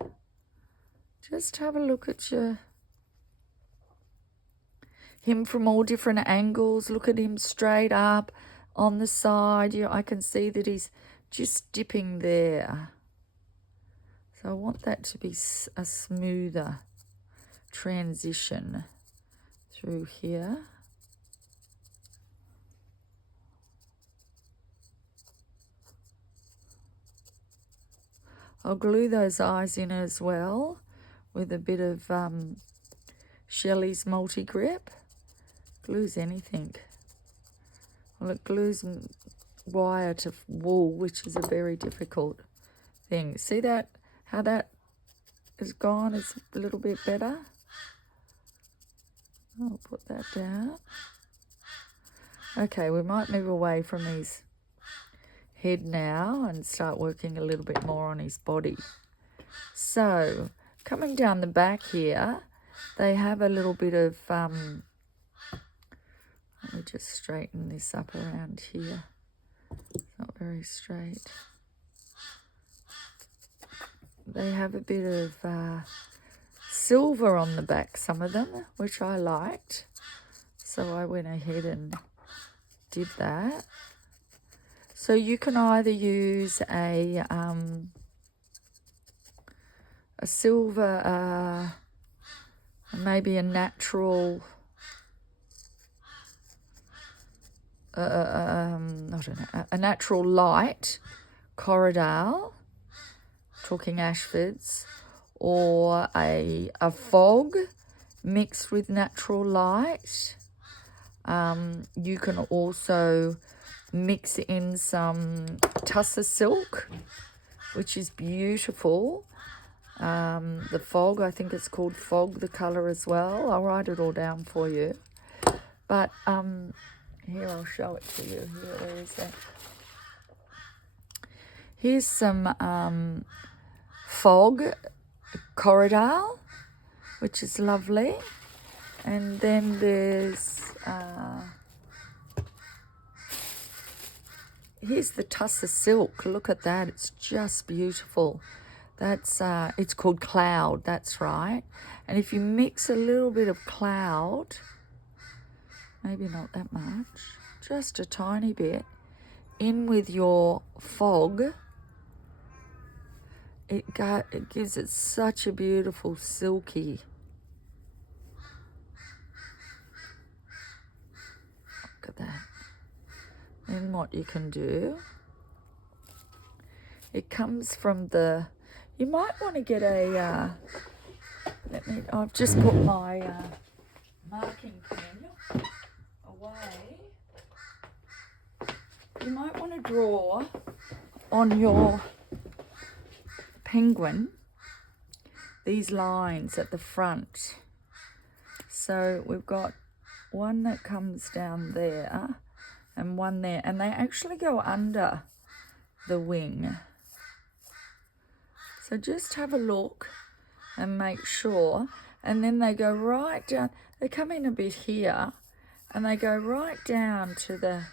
Just have a look at him from all different angles. Look at him straight up on the side. I can see that he's just dipping there. So I want that to be a smoother transition through here. I'll glue those eyes in as well with a bit of Shelley's Multi-Grip. Glues anything. Well, it glues wire to wool, which is a very difficult thing. See that? How that is gone is a little bit better. I'll put that down. Okay, we might move away from his head now and start working a little bit more on his body. So, coming down the back here, they have a little bit of, let me just straighten this up around here. It's not very straight. They have a bit of silver on the back, some of them, which I liked. So I went ahead and did that. So you can either use a silver, maybe a natural, I don't know, a natural light Corridale, talking Ashfords, or a fog mixed with natural light. You can also mix in some Tussar silk, which is beautiful. The fog, I think it's called fog, the colour as well. I'll write it all down for you. But here, I'll show it to you. Here, where is it? Here's some fog Corridale, which is lovely. And then there's, here's the Tussar silk. Look at that. It's just beautiful. That's, it's called Cloud. That's right. And if you mix a little bit of Cloud, maybe not that much, just a tiny bit, in with your fog, it gives it such a beautiful silky. Look at that. Then what you can do, it comes from the, you might want to get a, I've just put my marking pen away. You might want to draw on your penguin these lines at the front. So we've got one that comes down there and one there, and they actually go under the wing. So just have a look and make sure, and then they go right down, they come in a bit here and they go right down to the,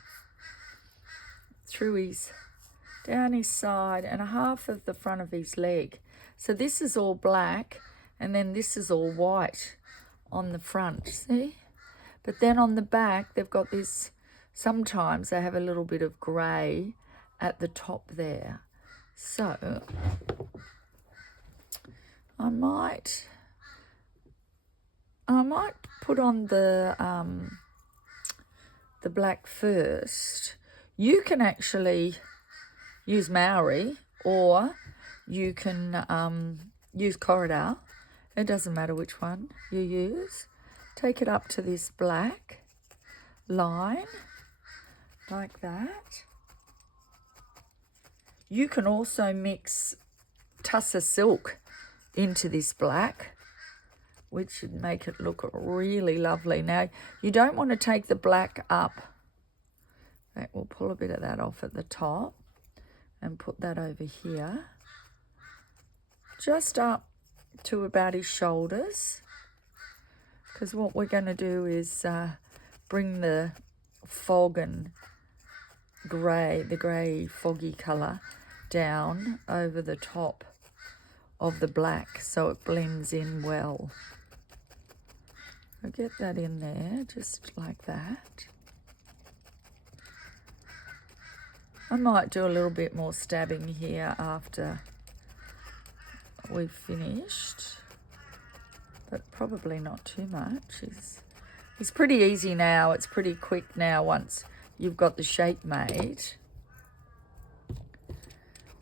through his, down his side and a half of the front of his leg. So this is all black and then this is all white on the front, see? But then on the back they've got this, sometimes they have a little bit of grey at the top there. So I might put on the black first. You can actually use Maori or you can use Corridale. It doesn't matter which one you use. Take it up to this black line like that. You can also mix Tussar silk into this black, which would make it look really lovely. Now, you don't want to take the black up. Right, we'll pull a bit of that off at the top and put that over here. Just up to about his shoulders. Because what we're going to do is bring the fog and grey, the grey foggy colour down over the top of the black so it blends in well. I'll get that in there just like that. I might do a little bit more stabbing here after we've finished, but probably not too much. It's pretty easy now. It's pretty quick now once you've got the shape made.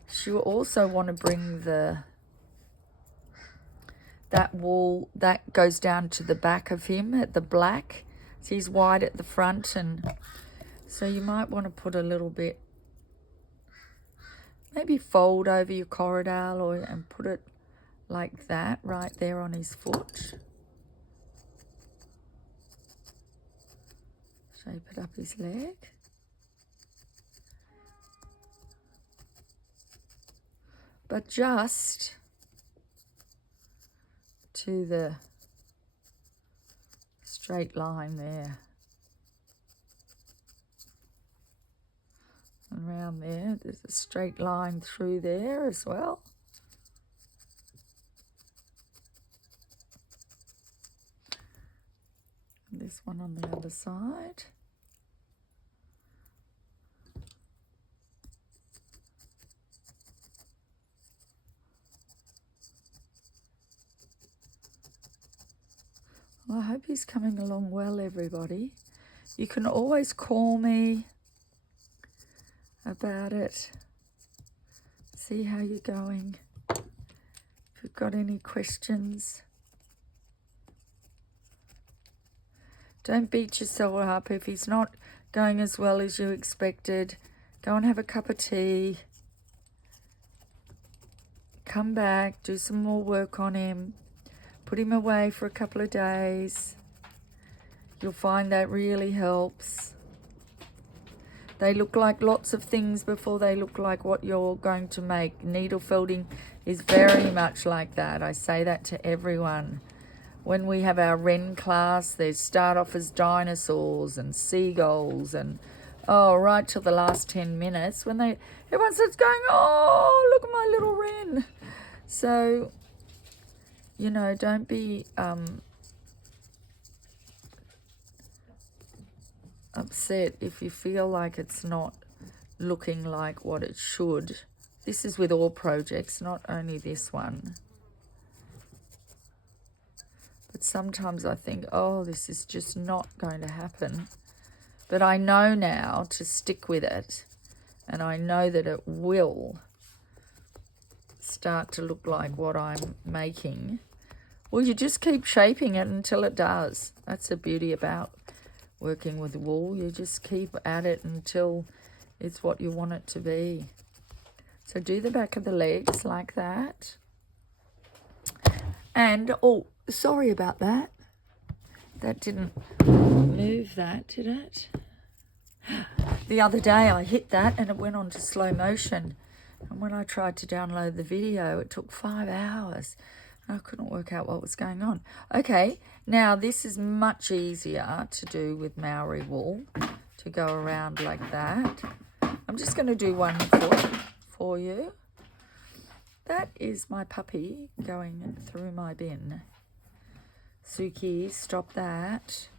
So you also want to bring the that wool, that goes down to the back of him at the black. So he's white at the front, and so you might want to put a little bit, maybe fold over your Corriedale and put it like that right there on his foot. Shape it up his leg. But just to the straight line there. And around there, there's a straight line through there as well. And this one on the other side. Well, I hope he's coming along well, everybody. You can always call me about it. See how you're going. If you've got any questions. Don't beat yourself up if he's not going as well as you expected. Go and have a cup of tea. Come back, do some more work on him. Put him away for a couple of days. You'll find that really helps. They look like lots of things before they look like what you're going to make. Needle felting is very much like that. I say that to everyone. When we have our Wren class, they start off as dinosaurs and seagulls and, oh, right till the last 10 minutes when everyone starts going, oh, look at my little Wren. So, you know, don't be upset if you feel like it's not looking like what it should. This is with all projects, not only this one. But sometimes I think, oh, this is just not going to happen. But I know now to stick with it. And I know that it will start to look like what I'm making. Well, you just keep shaping it until it does. That's the beauty about working with wool. You just keep at it until it's what you want it to be. So do the back of the legs like that. And, oh, sorry about that. That didn't move that, did it? The other day I hit that and it went on to slow motion. And when I tried to download the video, it took 5 hours. I couldn't work out what was going on. Okay, now this is much easier to do with Maori wool, to go around like that. I'm just going to do one foot for you. That is my puppy going through my bin. Suki, stop that.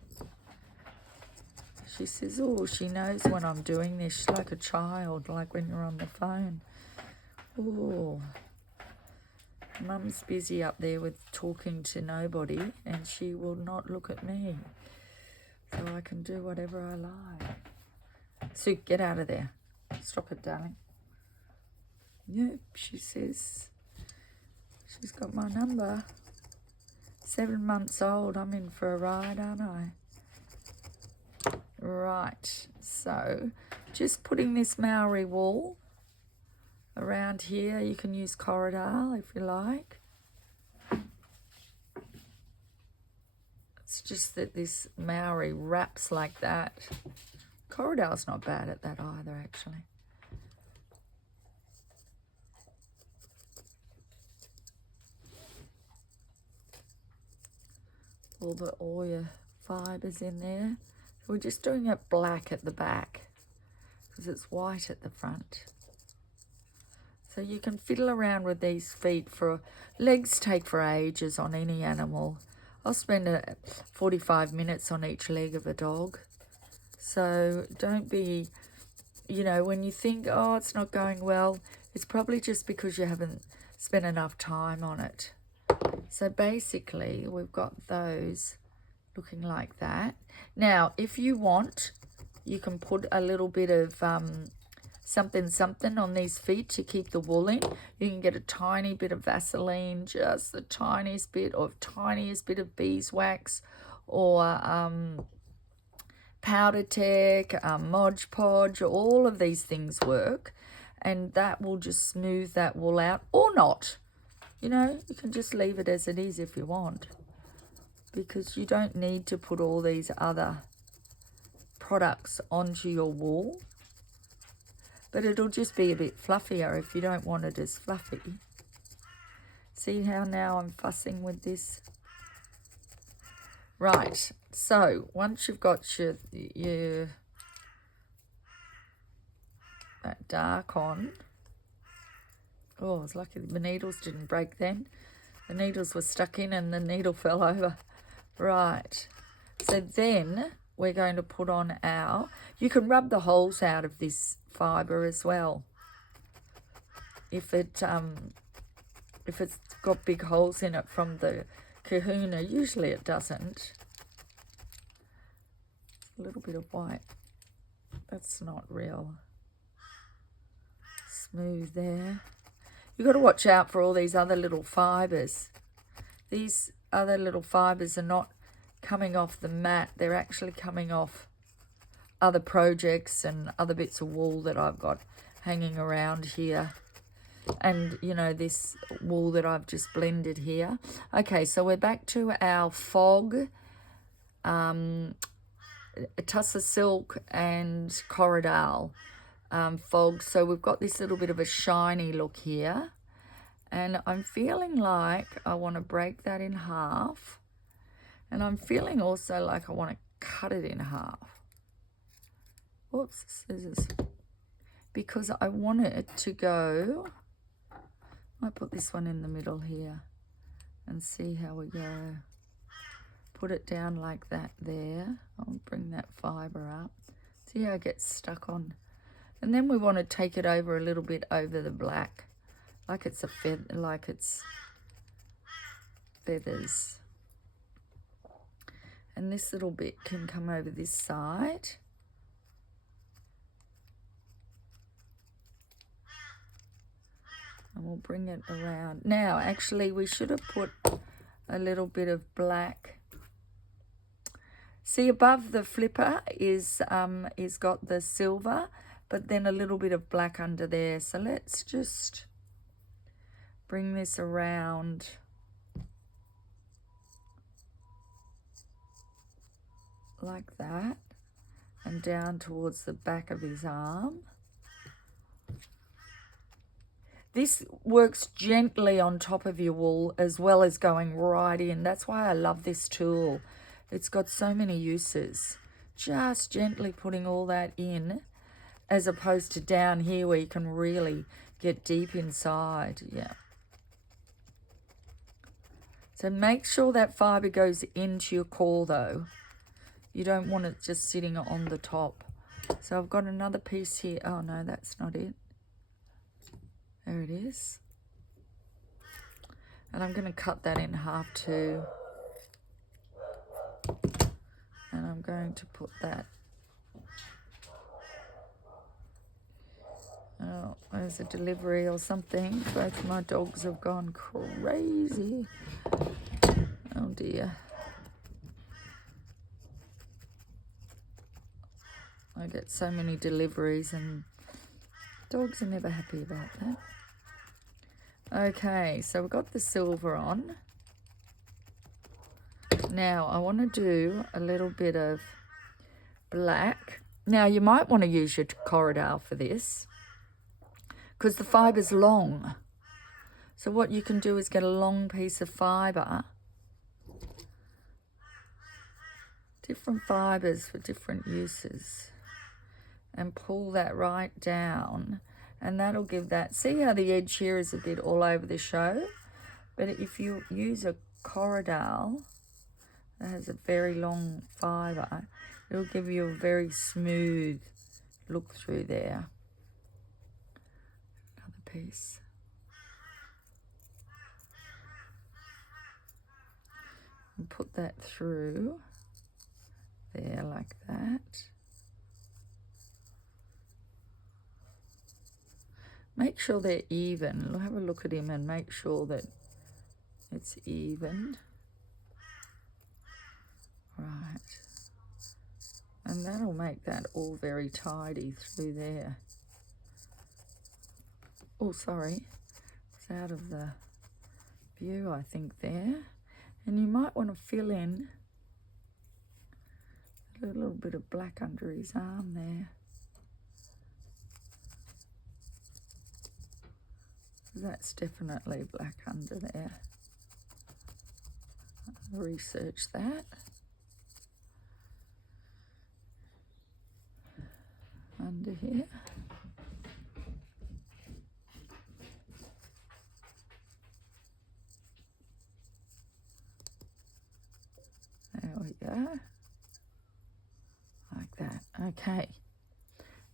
She says, oh, she knows when I'm doing this. She's like a child, like when you're on the phone. Oh. Mum's busy up there with talking to nobody and she will not look at me. So I can do whatever I like. Sue, get out of there. Stop it, darling. Yep, she says. She's got my number. 7 months old. I'm in for a ride, aren't I? Right. So just putting this Maori wool around here. You can use Corriedale if you like. It's just that this Maori wraps like that. Corriedale's not bad at that either, actually. All your fibres in there. So we're just doing it black at the back because it's white at the front. So you can fiddle around with these feet legs take for ages on any animal. I'll spend 45 minutes on each leg of a dog. So don't be, you know, when you think, oh, it's not going well, it's probably just because you haven't spent enough time on it. So basically we've got those looking like that. Now, if you want, you can put a little bit of something on these feet to keep the wool in. You can get a tiny bit of Vaseline, just the tiniest bit of beeswax, or Powder Tech, Mod Podge. All of these things work, and that will just smooth that wool out, or not. You know, you can just leave it as it is if you want, because you don't need to put all these other products onto your wool. But it'll just be a bit fluffier if you don't want it as fluffy. See how now I'm fussing with this? Right, so once you've got your that dark on. Oh, it's lucky the needles didn't break then. The needles were stuck in and the needle fell over. Right, so then we're going to put on you can rub the holes out of this fibre as well. If it's got big holes in it from the kahuna, usually it doesn't. A little bit of white. That's not real smooth there. You've got to watch out for all these other little fibres. These other little fibres are not coming off the mat. They're actually coming off other projects and other bits of wool that I've got hanging around here. And, you know, this wool that I've just blended here. Okay, so we're back to our fog, Tussar Silk and Corriedale fog. So we've got this little bit of a shiny look here. And I'm feeling like I want to break that in half. And I'm feeling also like I want to cut it in half. Whoops, scissors. Because I want it to go... I put this one in the middle here and see how we go. Put it down like that there. I'll bring that fibre up. See how it gets stuck on. And then we want to take it over a little bit over the black, like it's a feather, like it's feathers. And this little bit can come over this side. And we'll bring it around. Now, actually, we should have put a little bit of black. See, above the flipper is got the silver, but then a little bit of black under there. So let's just bring this around like that and down towards the back of his arm. This works gently on top of your wool as well as going right in. That's why I love this tool. It's got so many uses. Just gently putting all that in, as opposed to down here where you can really get deep inside. Yeah. So make sure that fibre goes into your core though. You don't want it just sitting on the top. So I've got another piece here. Oh no, that's not it. There it is. And I'm going to cut that in half too. And I'm going to put that. Oh, there's a delivery or something. Both my dogs have gone crazy. Oh dear. I get so many deliveries and dogs are never happy about that. Okay, so we've got the silver on. Now I want to do a little bit of black. Now you might want to use your Corriedale for this because the fiber's long. So what you can do is get a long piece of fiber. Different fibers for different uses. And pull that right down. And that'll give that, see how the edge here is a bit all over the show? But if you use a Corriedale that has a very long fibre, it'll give you a very smooth look through there. Another piece. And put that through there like that. make sure they're even. Have a look at him and make sure that it's even. Right. And that'll make that all very tidy through there. Oh, sorry. It's out of the view, I think, there. And you might want to fill in a little bit of black under his arm there. That's definitely black under there. I'll research that. Under here. There we go. Like that. Okay.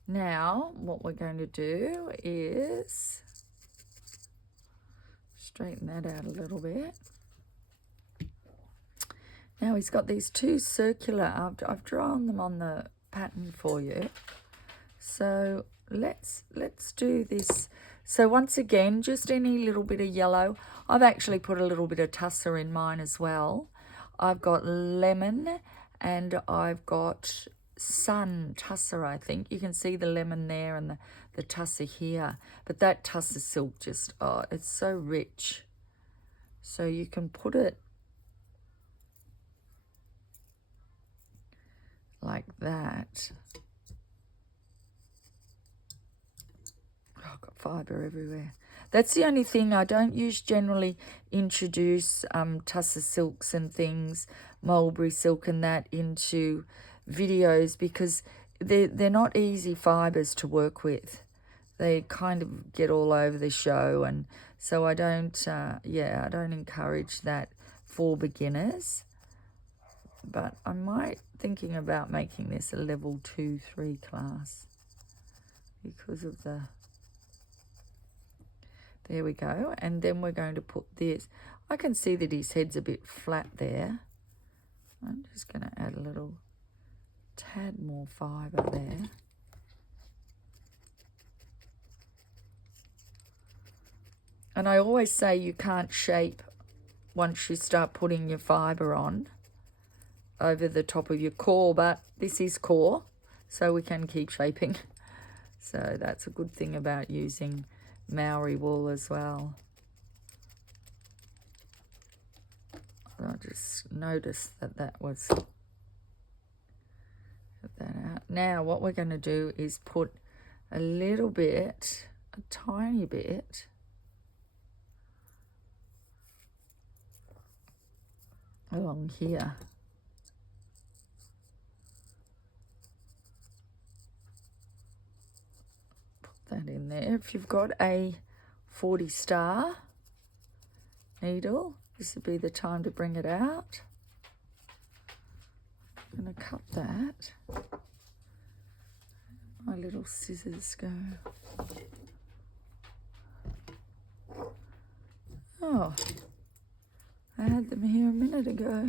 Now, what we're going to do is straighten that out a little bit. Now he's got these two circular, I've drawn them on the pattern for you. So let's do this. So once again, just any little bit of yellow. I've actually put a little bit of tusser in mine as well. I've got lemon and I've got sun tusser, I think. You can see the lemon there and the tusser here. But that tusser silk just, oh, it's so rich. So you can put it like that. Oh, I've got fibre everywhere. That's the only thing I don't generally introduce tusser silks and things, mulberry silk and that into videos because they're not easy fibres to work with. They kind of get all over the show, and so I don't, I don't encourage that for beginners. But I might thinking about making this a level 2-3 class because of the. There we go, and then we're going to put this. I can see that his head's a bit flat there. I'm just going to add a little tad more fibre there. And I always say you can't shape once you start putting your fibre on over the top of your core, but this is core, so we can keep shaping. So that's a good thing about using Maori wool as well. I just noticed that was, get that out. Now what we're going to do is put a little bit, a tiny bit, along here. That in there. If you've got a 40 star needle, this would be the time to bring it out. I'm going to cut that. My little scissors go. Oh, I had them here a minute ago.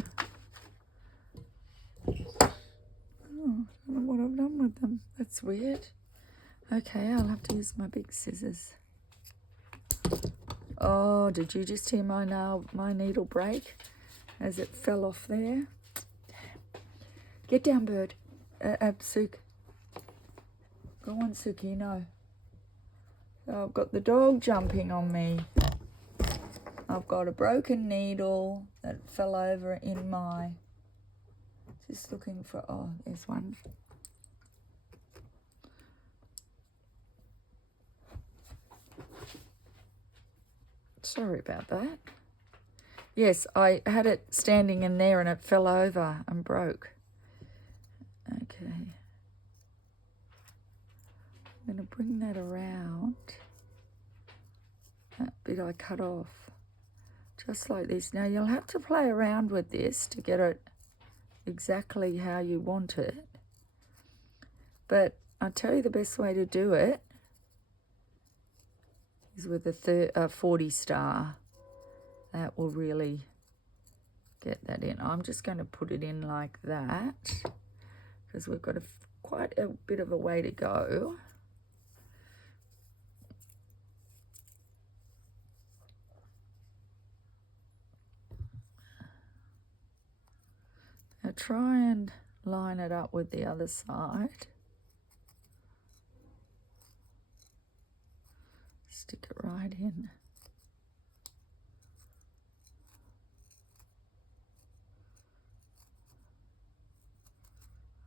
Oh, I don't know what I've done with them. That's weird. Okay, I'll have to use my big scissors. Oh, did you just hear my needle break as it fell off there? Get down, bird. Sook. Go on, Suki, no. So I've got the dog jumping on me. I've got a broken needle that fell over in my... Just looking for... Oh, there's one. Sorry about that. Yes, I had it standing in there and it fell over and broke. Okay. I'm going to bring that around. That bit I cut off. Just like this. Now you'll have to play around with this to get it exactly how you want it. But I'll tell you the best way to do it is with a 40 star. That will really get that in. I'm just going to put it in like that because we've got quite a bit of a way to go. Now try and line it up with the other side. Stick it right in.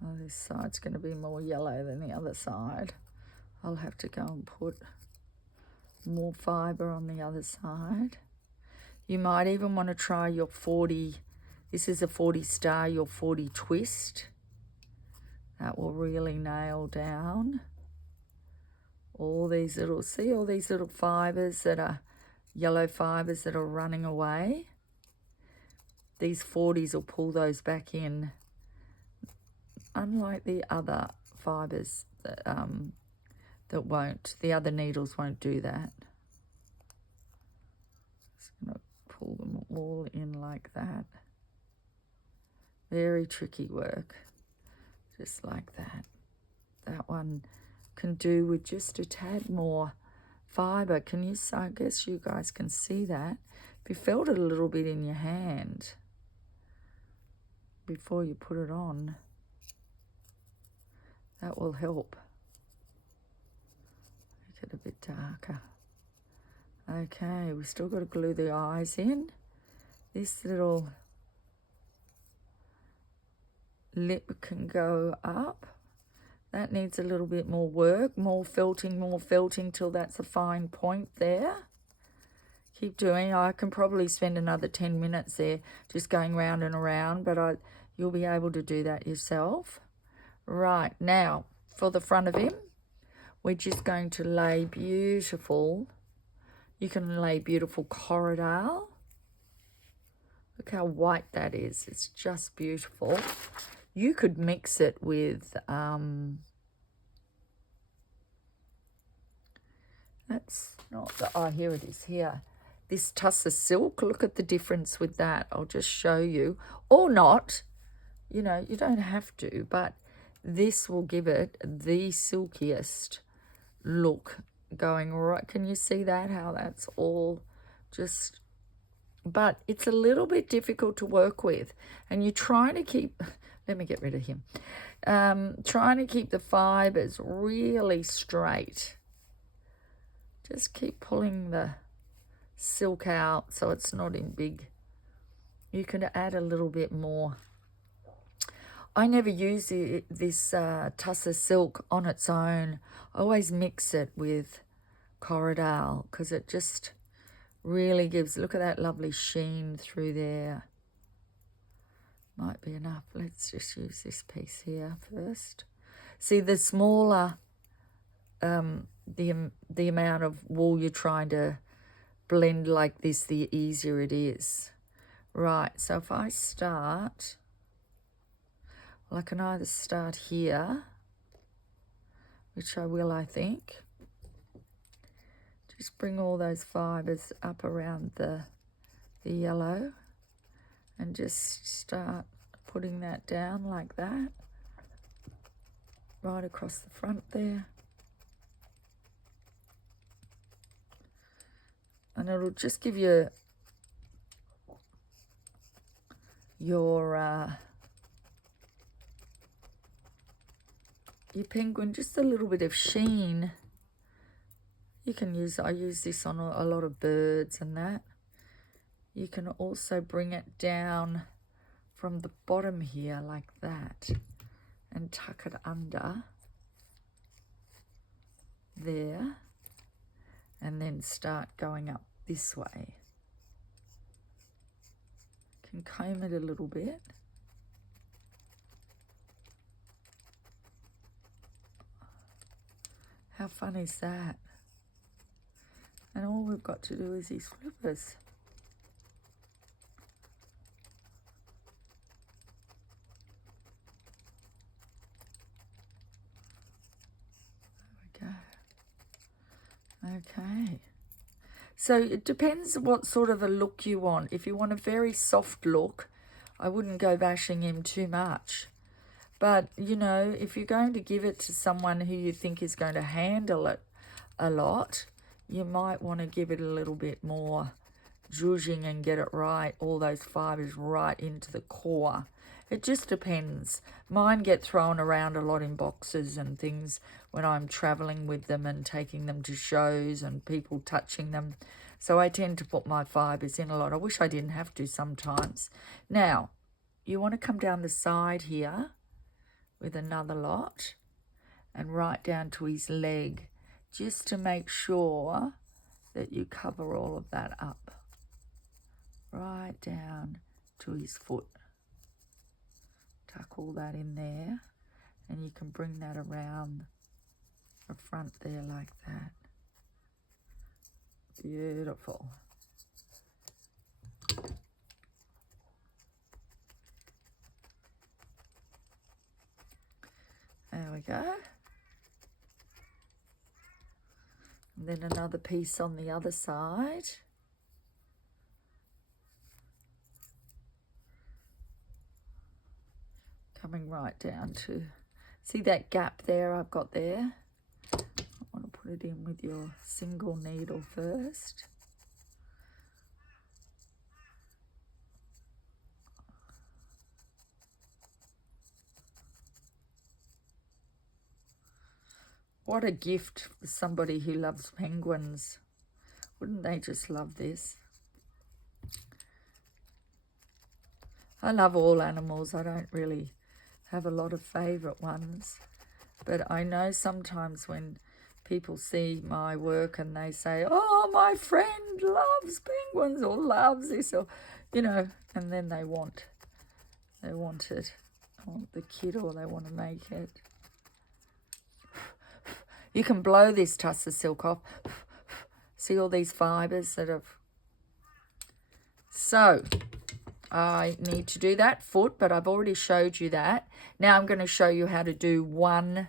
Oh, this side's going to be more yellow than the other side. I'll have to go and put more fibre on the other side. You might even want to try your 40, this is a 40 star, your 40 twist. That will really nail down all these little, see all these little fibres that are yellow fibres that are running away? These 40s will pull those back in, unlike the other fibres that, that won't, the other needles won't do that. Just going to pull them all in like that. Very tricky work, just like that. That one can do with just a tad more fibre. Can you, I guess you guys can see that. If you felt it a little bit in your hand before you put it on, that will help. Make it a bit darker. Okay, we still got to glue the eyes in. This little lip can go up. That needs a little bit more work, more felting till that's a fine point there. Keep doing. I can probably spend another 10 minutes there just going round and around, but you'll be able to do that yourself. Right, now for the front of him, we're just going to lay beautiful, you can lay beautiful Corriedale. Look how white that is. It's just beautiful. You could mix it with, that's not the, oh, here it is, here. This Tussar silk, look at the difference with that. I'll just show you. Or not, you know, you don't have to, but this will give it the silkiest look going right. Can you see that, how that's all just, but it's a little bit difficult to work with, and you're trying to keep, let me get rid of him, trying to keep the fibres really straight. Just keep pulling the silk out so it's not in big. You can add a little bit more. I never use this Tussar silk on its own. I always mix it with Corriedale because it just really gives, look at that lovely sheen through there. Might be enough. Let's just use this piece here first. See, the smaller the amount of wool you're trying to blend like this, the easier it is. Right, so if I start, well, I can either start here, which I will, I think. Just bring all those fibres up around the yellow and just start putting that down like that, right across the front there. And it'll just give you your penguin just a little bit of sheen. You can use, I use this on a lot of birds and that. You can also bring it down from the bottom here like that and tuck it under there and then start going up this way. Can comb it a little bit. How fun is that? And all we've got to do is these flippers. There we go. Okay. So it depends what sort of a look you want. If you want a very soft look, I wouldn't go bashing him too much. But, you know, if you're going to give it to someone who you think is going to handle it a lot, you might want to give it a little bit more zhuzhing and get it right, all those fibres right into the core. It just depends. Mine get thrown around a lot in boxes and things when I'm traveling with them and taking them to shows and people touching them. So I tend to put my fibres in a lot. I wish I didn't have to sometimes. Now, you want to come down the side here with another lot and right down to his leg, just to make sure that you cover all of that up. Right down to his foot. Tuck all that in there, and you can bring that around the front there like that. Beautiful. There we go. And then another piece on the other side. Coming right down to, see that gap there I've got there? I want to put it in with your single needle first. What a gift for somebody who loves penguins. Wouldn't they just love this? I love all animals. I don't really have a lot of favourite ones. But I know sometimes when people see my work and they say, oh, my friend loves penguins or loves this, or, you know, and then they want it. They want the kit, or they want to make it. You can blow this tussar silk off. See all these fibres that have... So I need to do that foot, but I've already showed you that. Now I'm going to show you how to do one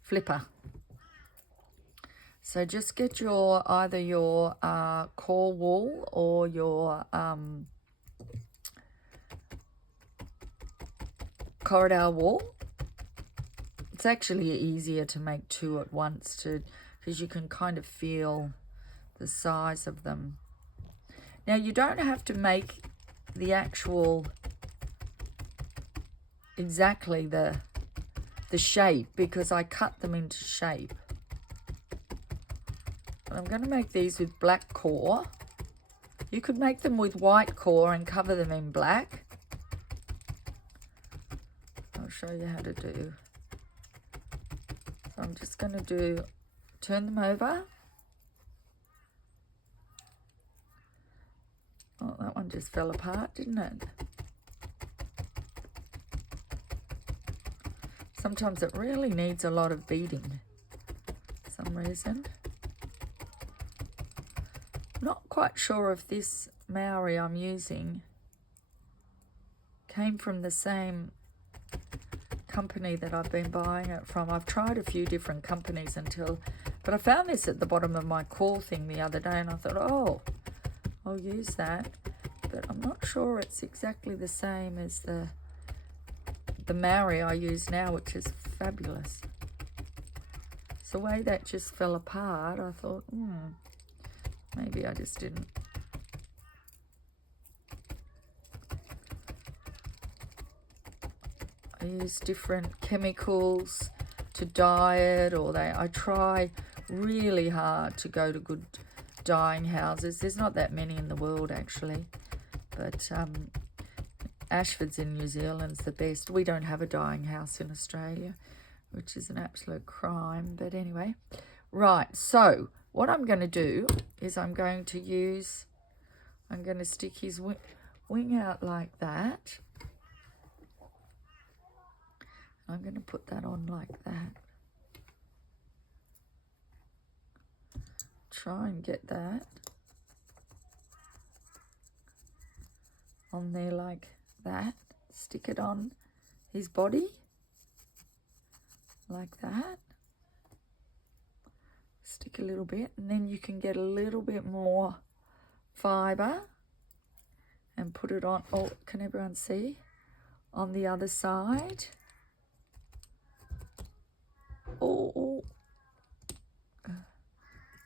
flipper. So just get your either your core wool or your Corriedale wool. It's actually easier to make two at once because you can kind of feel the size of them. Now you don't have to make the actual exactly the shape, because I cut them into shape. But I'm going to make these with black core. You could make them with white core and cover them in black. I'll show you how to do. So I'm just going to turn them over. Oh, that one just fell apart, didn't it? Sometimes it really needs a lot of beating for some reason. Not quite sure if this Maori I'm using came from the same company that I've been buying it from. I've tried a few different companies but I found this at the bottom of my core thing the other day, and I thought, oh, I'll use that. But I'm not sure it's exactly the same as the Maori I use now, which is fabulous. So the way that just fell apart, I thought, maybe I just didn't. I use different chemicals to dye it, or I try really hard to go to good dyeing houses. There's not that many in the world actually, but Ashford's in New Zealand's the best. We don't have a dyeing house in Australia, which is an absolute crime. But anyway, right, so what I'm going to do is I'm going to stick his wing out like that. I'm going to put that on like that. Try and get that on there like that. Stick it on his body like that. Stick a little bit, and then you can get a little bit more fibre and put it on. Oh, can everyone see? On the other side. Oh.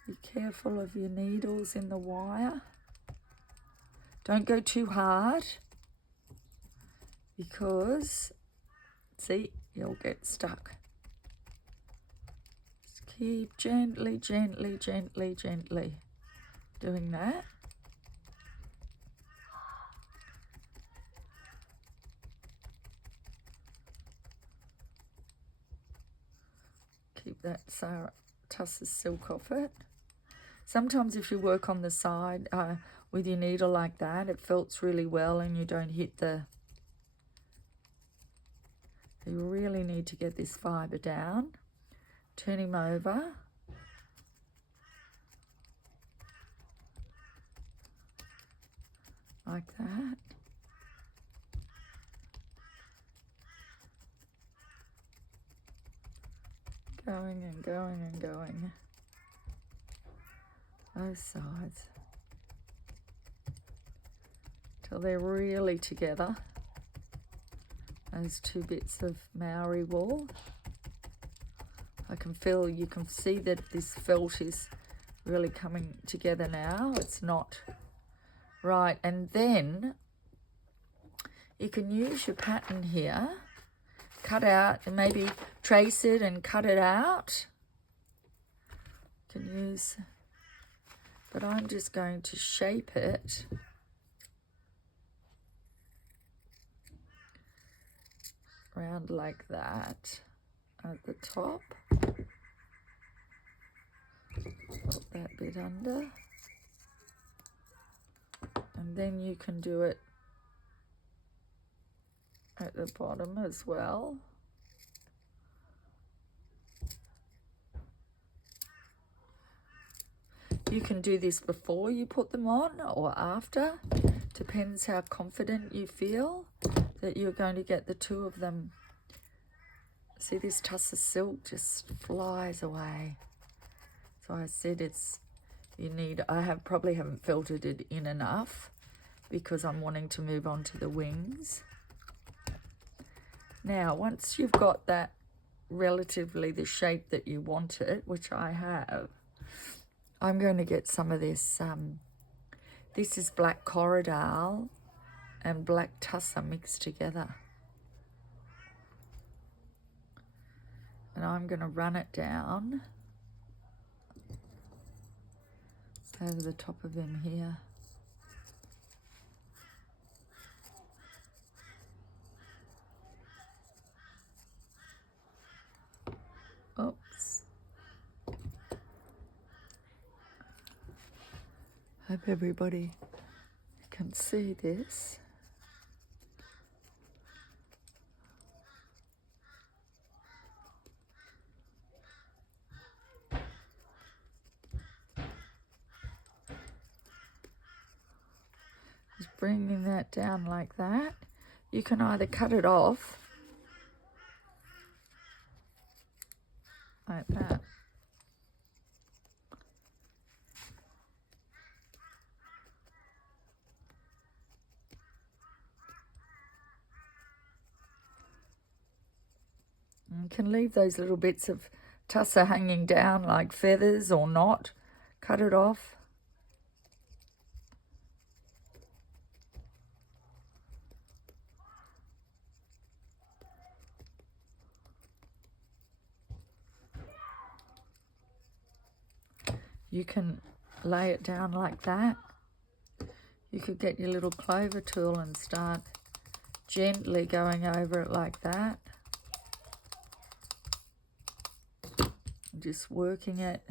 Be careful of your needles in the wire. Don't go too hard. because, see, you'll get stuck. Just keep gently, gently, gently, gently doing that. Keep that tuss of silk off it. Sometimes if you work on the side with your needle like that, it felts really well and you don't hit the... You really need to get this fibre down. Turn him over. Like that. Going and going and going. Both sides. Till they're really together. Those two bits of Maori wool. I can feel, you can see that this felt is really coming together now. It's not right. And then you can use your pattern here, cut out and maybe trace it and cut it out. You can use, but I'm just going to shape it. Round like that at the top. Put that bit under. And then you can do it at the bottom as well. You can do this before you put them on or after. Depends how confident you feel that you're going to get the two of them. See, this tuss of silk just flies away. So I said it's, you need, probably haven't filtered it in enough because I'm wanting to move on to the wings. Now, once you've got that relatively the shape that you want it, which I have, I'm going to get some of this, this is black corridal and black tussar mixed together. And I'm going to run it down over the top of him here. Oops. Hope everybody can see this. Just bringing that down like that. You can either cut it off like that. And you can leave those little bits of tussar hanging down like feathers or not. Cut it off. You can lay it down like that. You could get your little clover tool and start gently going over it like that. Just working it.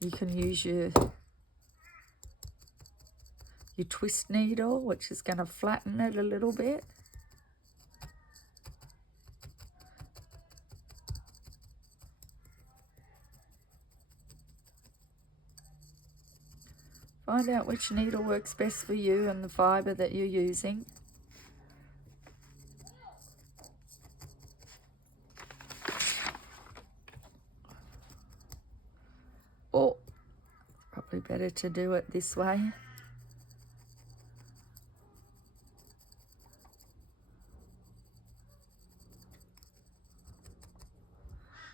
You can use your twist needle, which is going to flatten it a little bit. Find out which needle works best for you and the fibre that you're using. Or probably better to do it this way.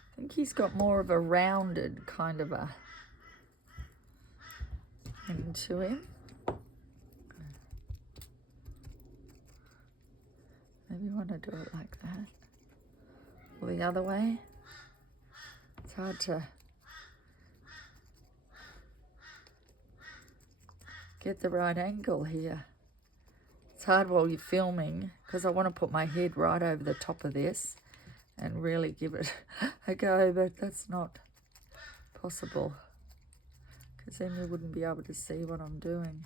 I think he's got more of a rounded kind of a into him. Or the other way. It's hard to get the right angle here. It's hard while you're filming because I want to put my head right over the top of this and really give it a go, but that's not possible because then you wouldn't be able to see what I'm doing.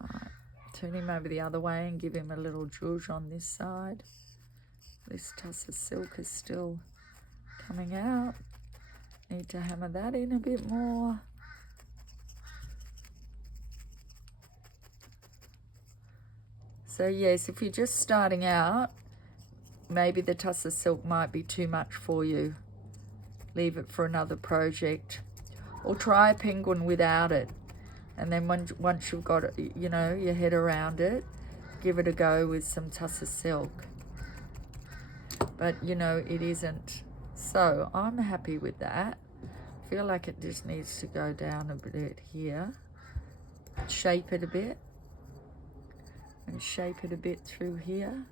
Alright, turn him over the other way and give him a little zhuzh on this side. This tuss of silk is still coming out. Need to hammer that in a bit more. So yes, if you're just starting out, maybe the tuss of silk might be too much for you. Leave it for another project. Or try a penguin without it. And then once you've got, you know, your head around it, give it a go with some tuss of silk. But, you know, it isn't. So I'm happy with that. I feel like it just needs to go down a bit here. Shape it a bit. And shape it a bit through here.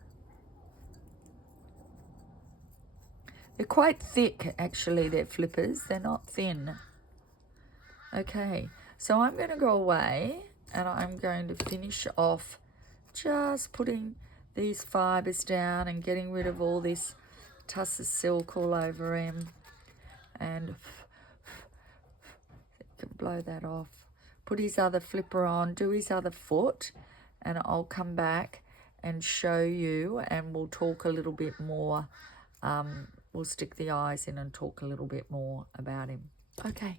They're quite thick, actually, they're flippers. They're not thin. Okay, so I'm going to go away and I'm going to finish off just putting these fibres down and getting rid of all this tuss of silk all over him. And you can blow that off. Put his other flipper on, do his other foot, and I'll come back and show you and we'll talk a little bit more. We'll stick the eyes in and talk a little bit more about him. Okay,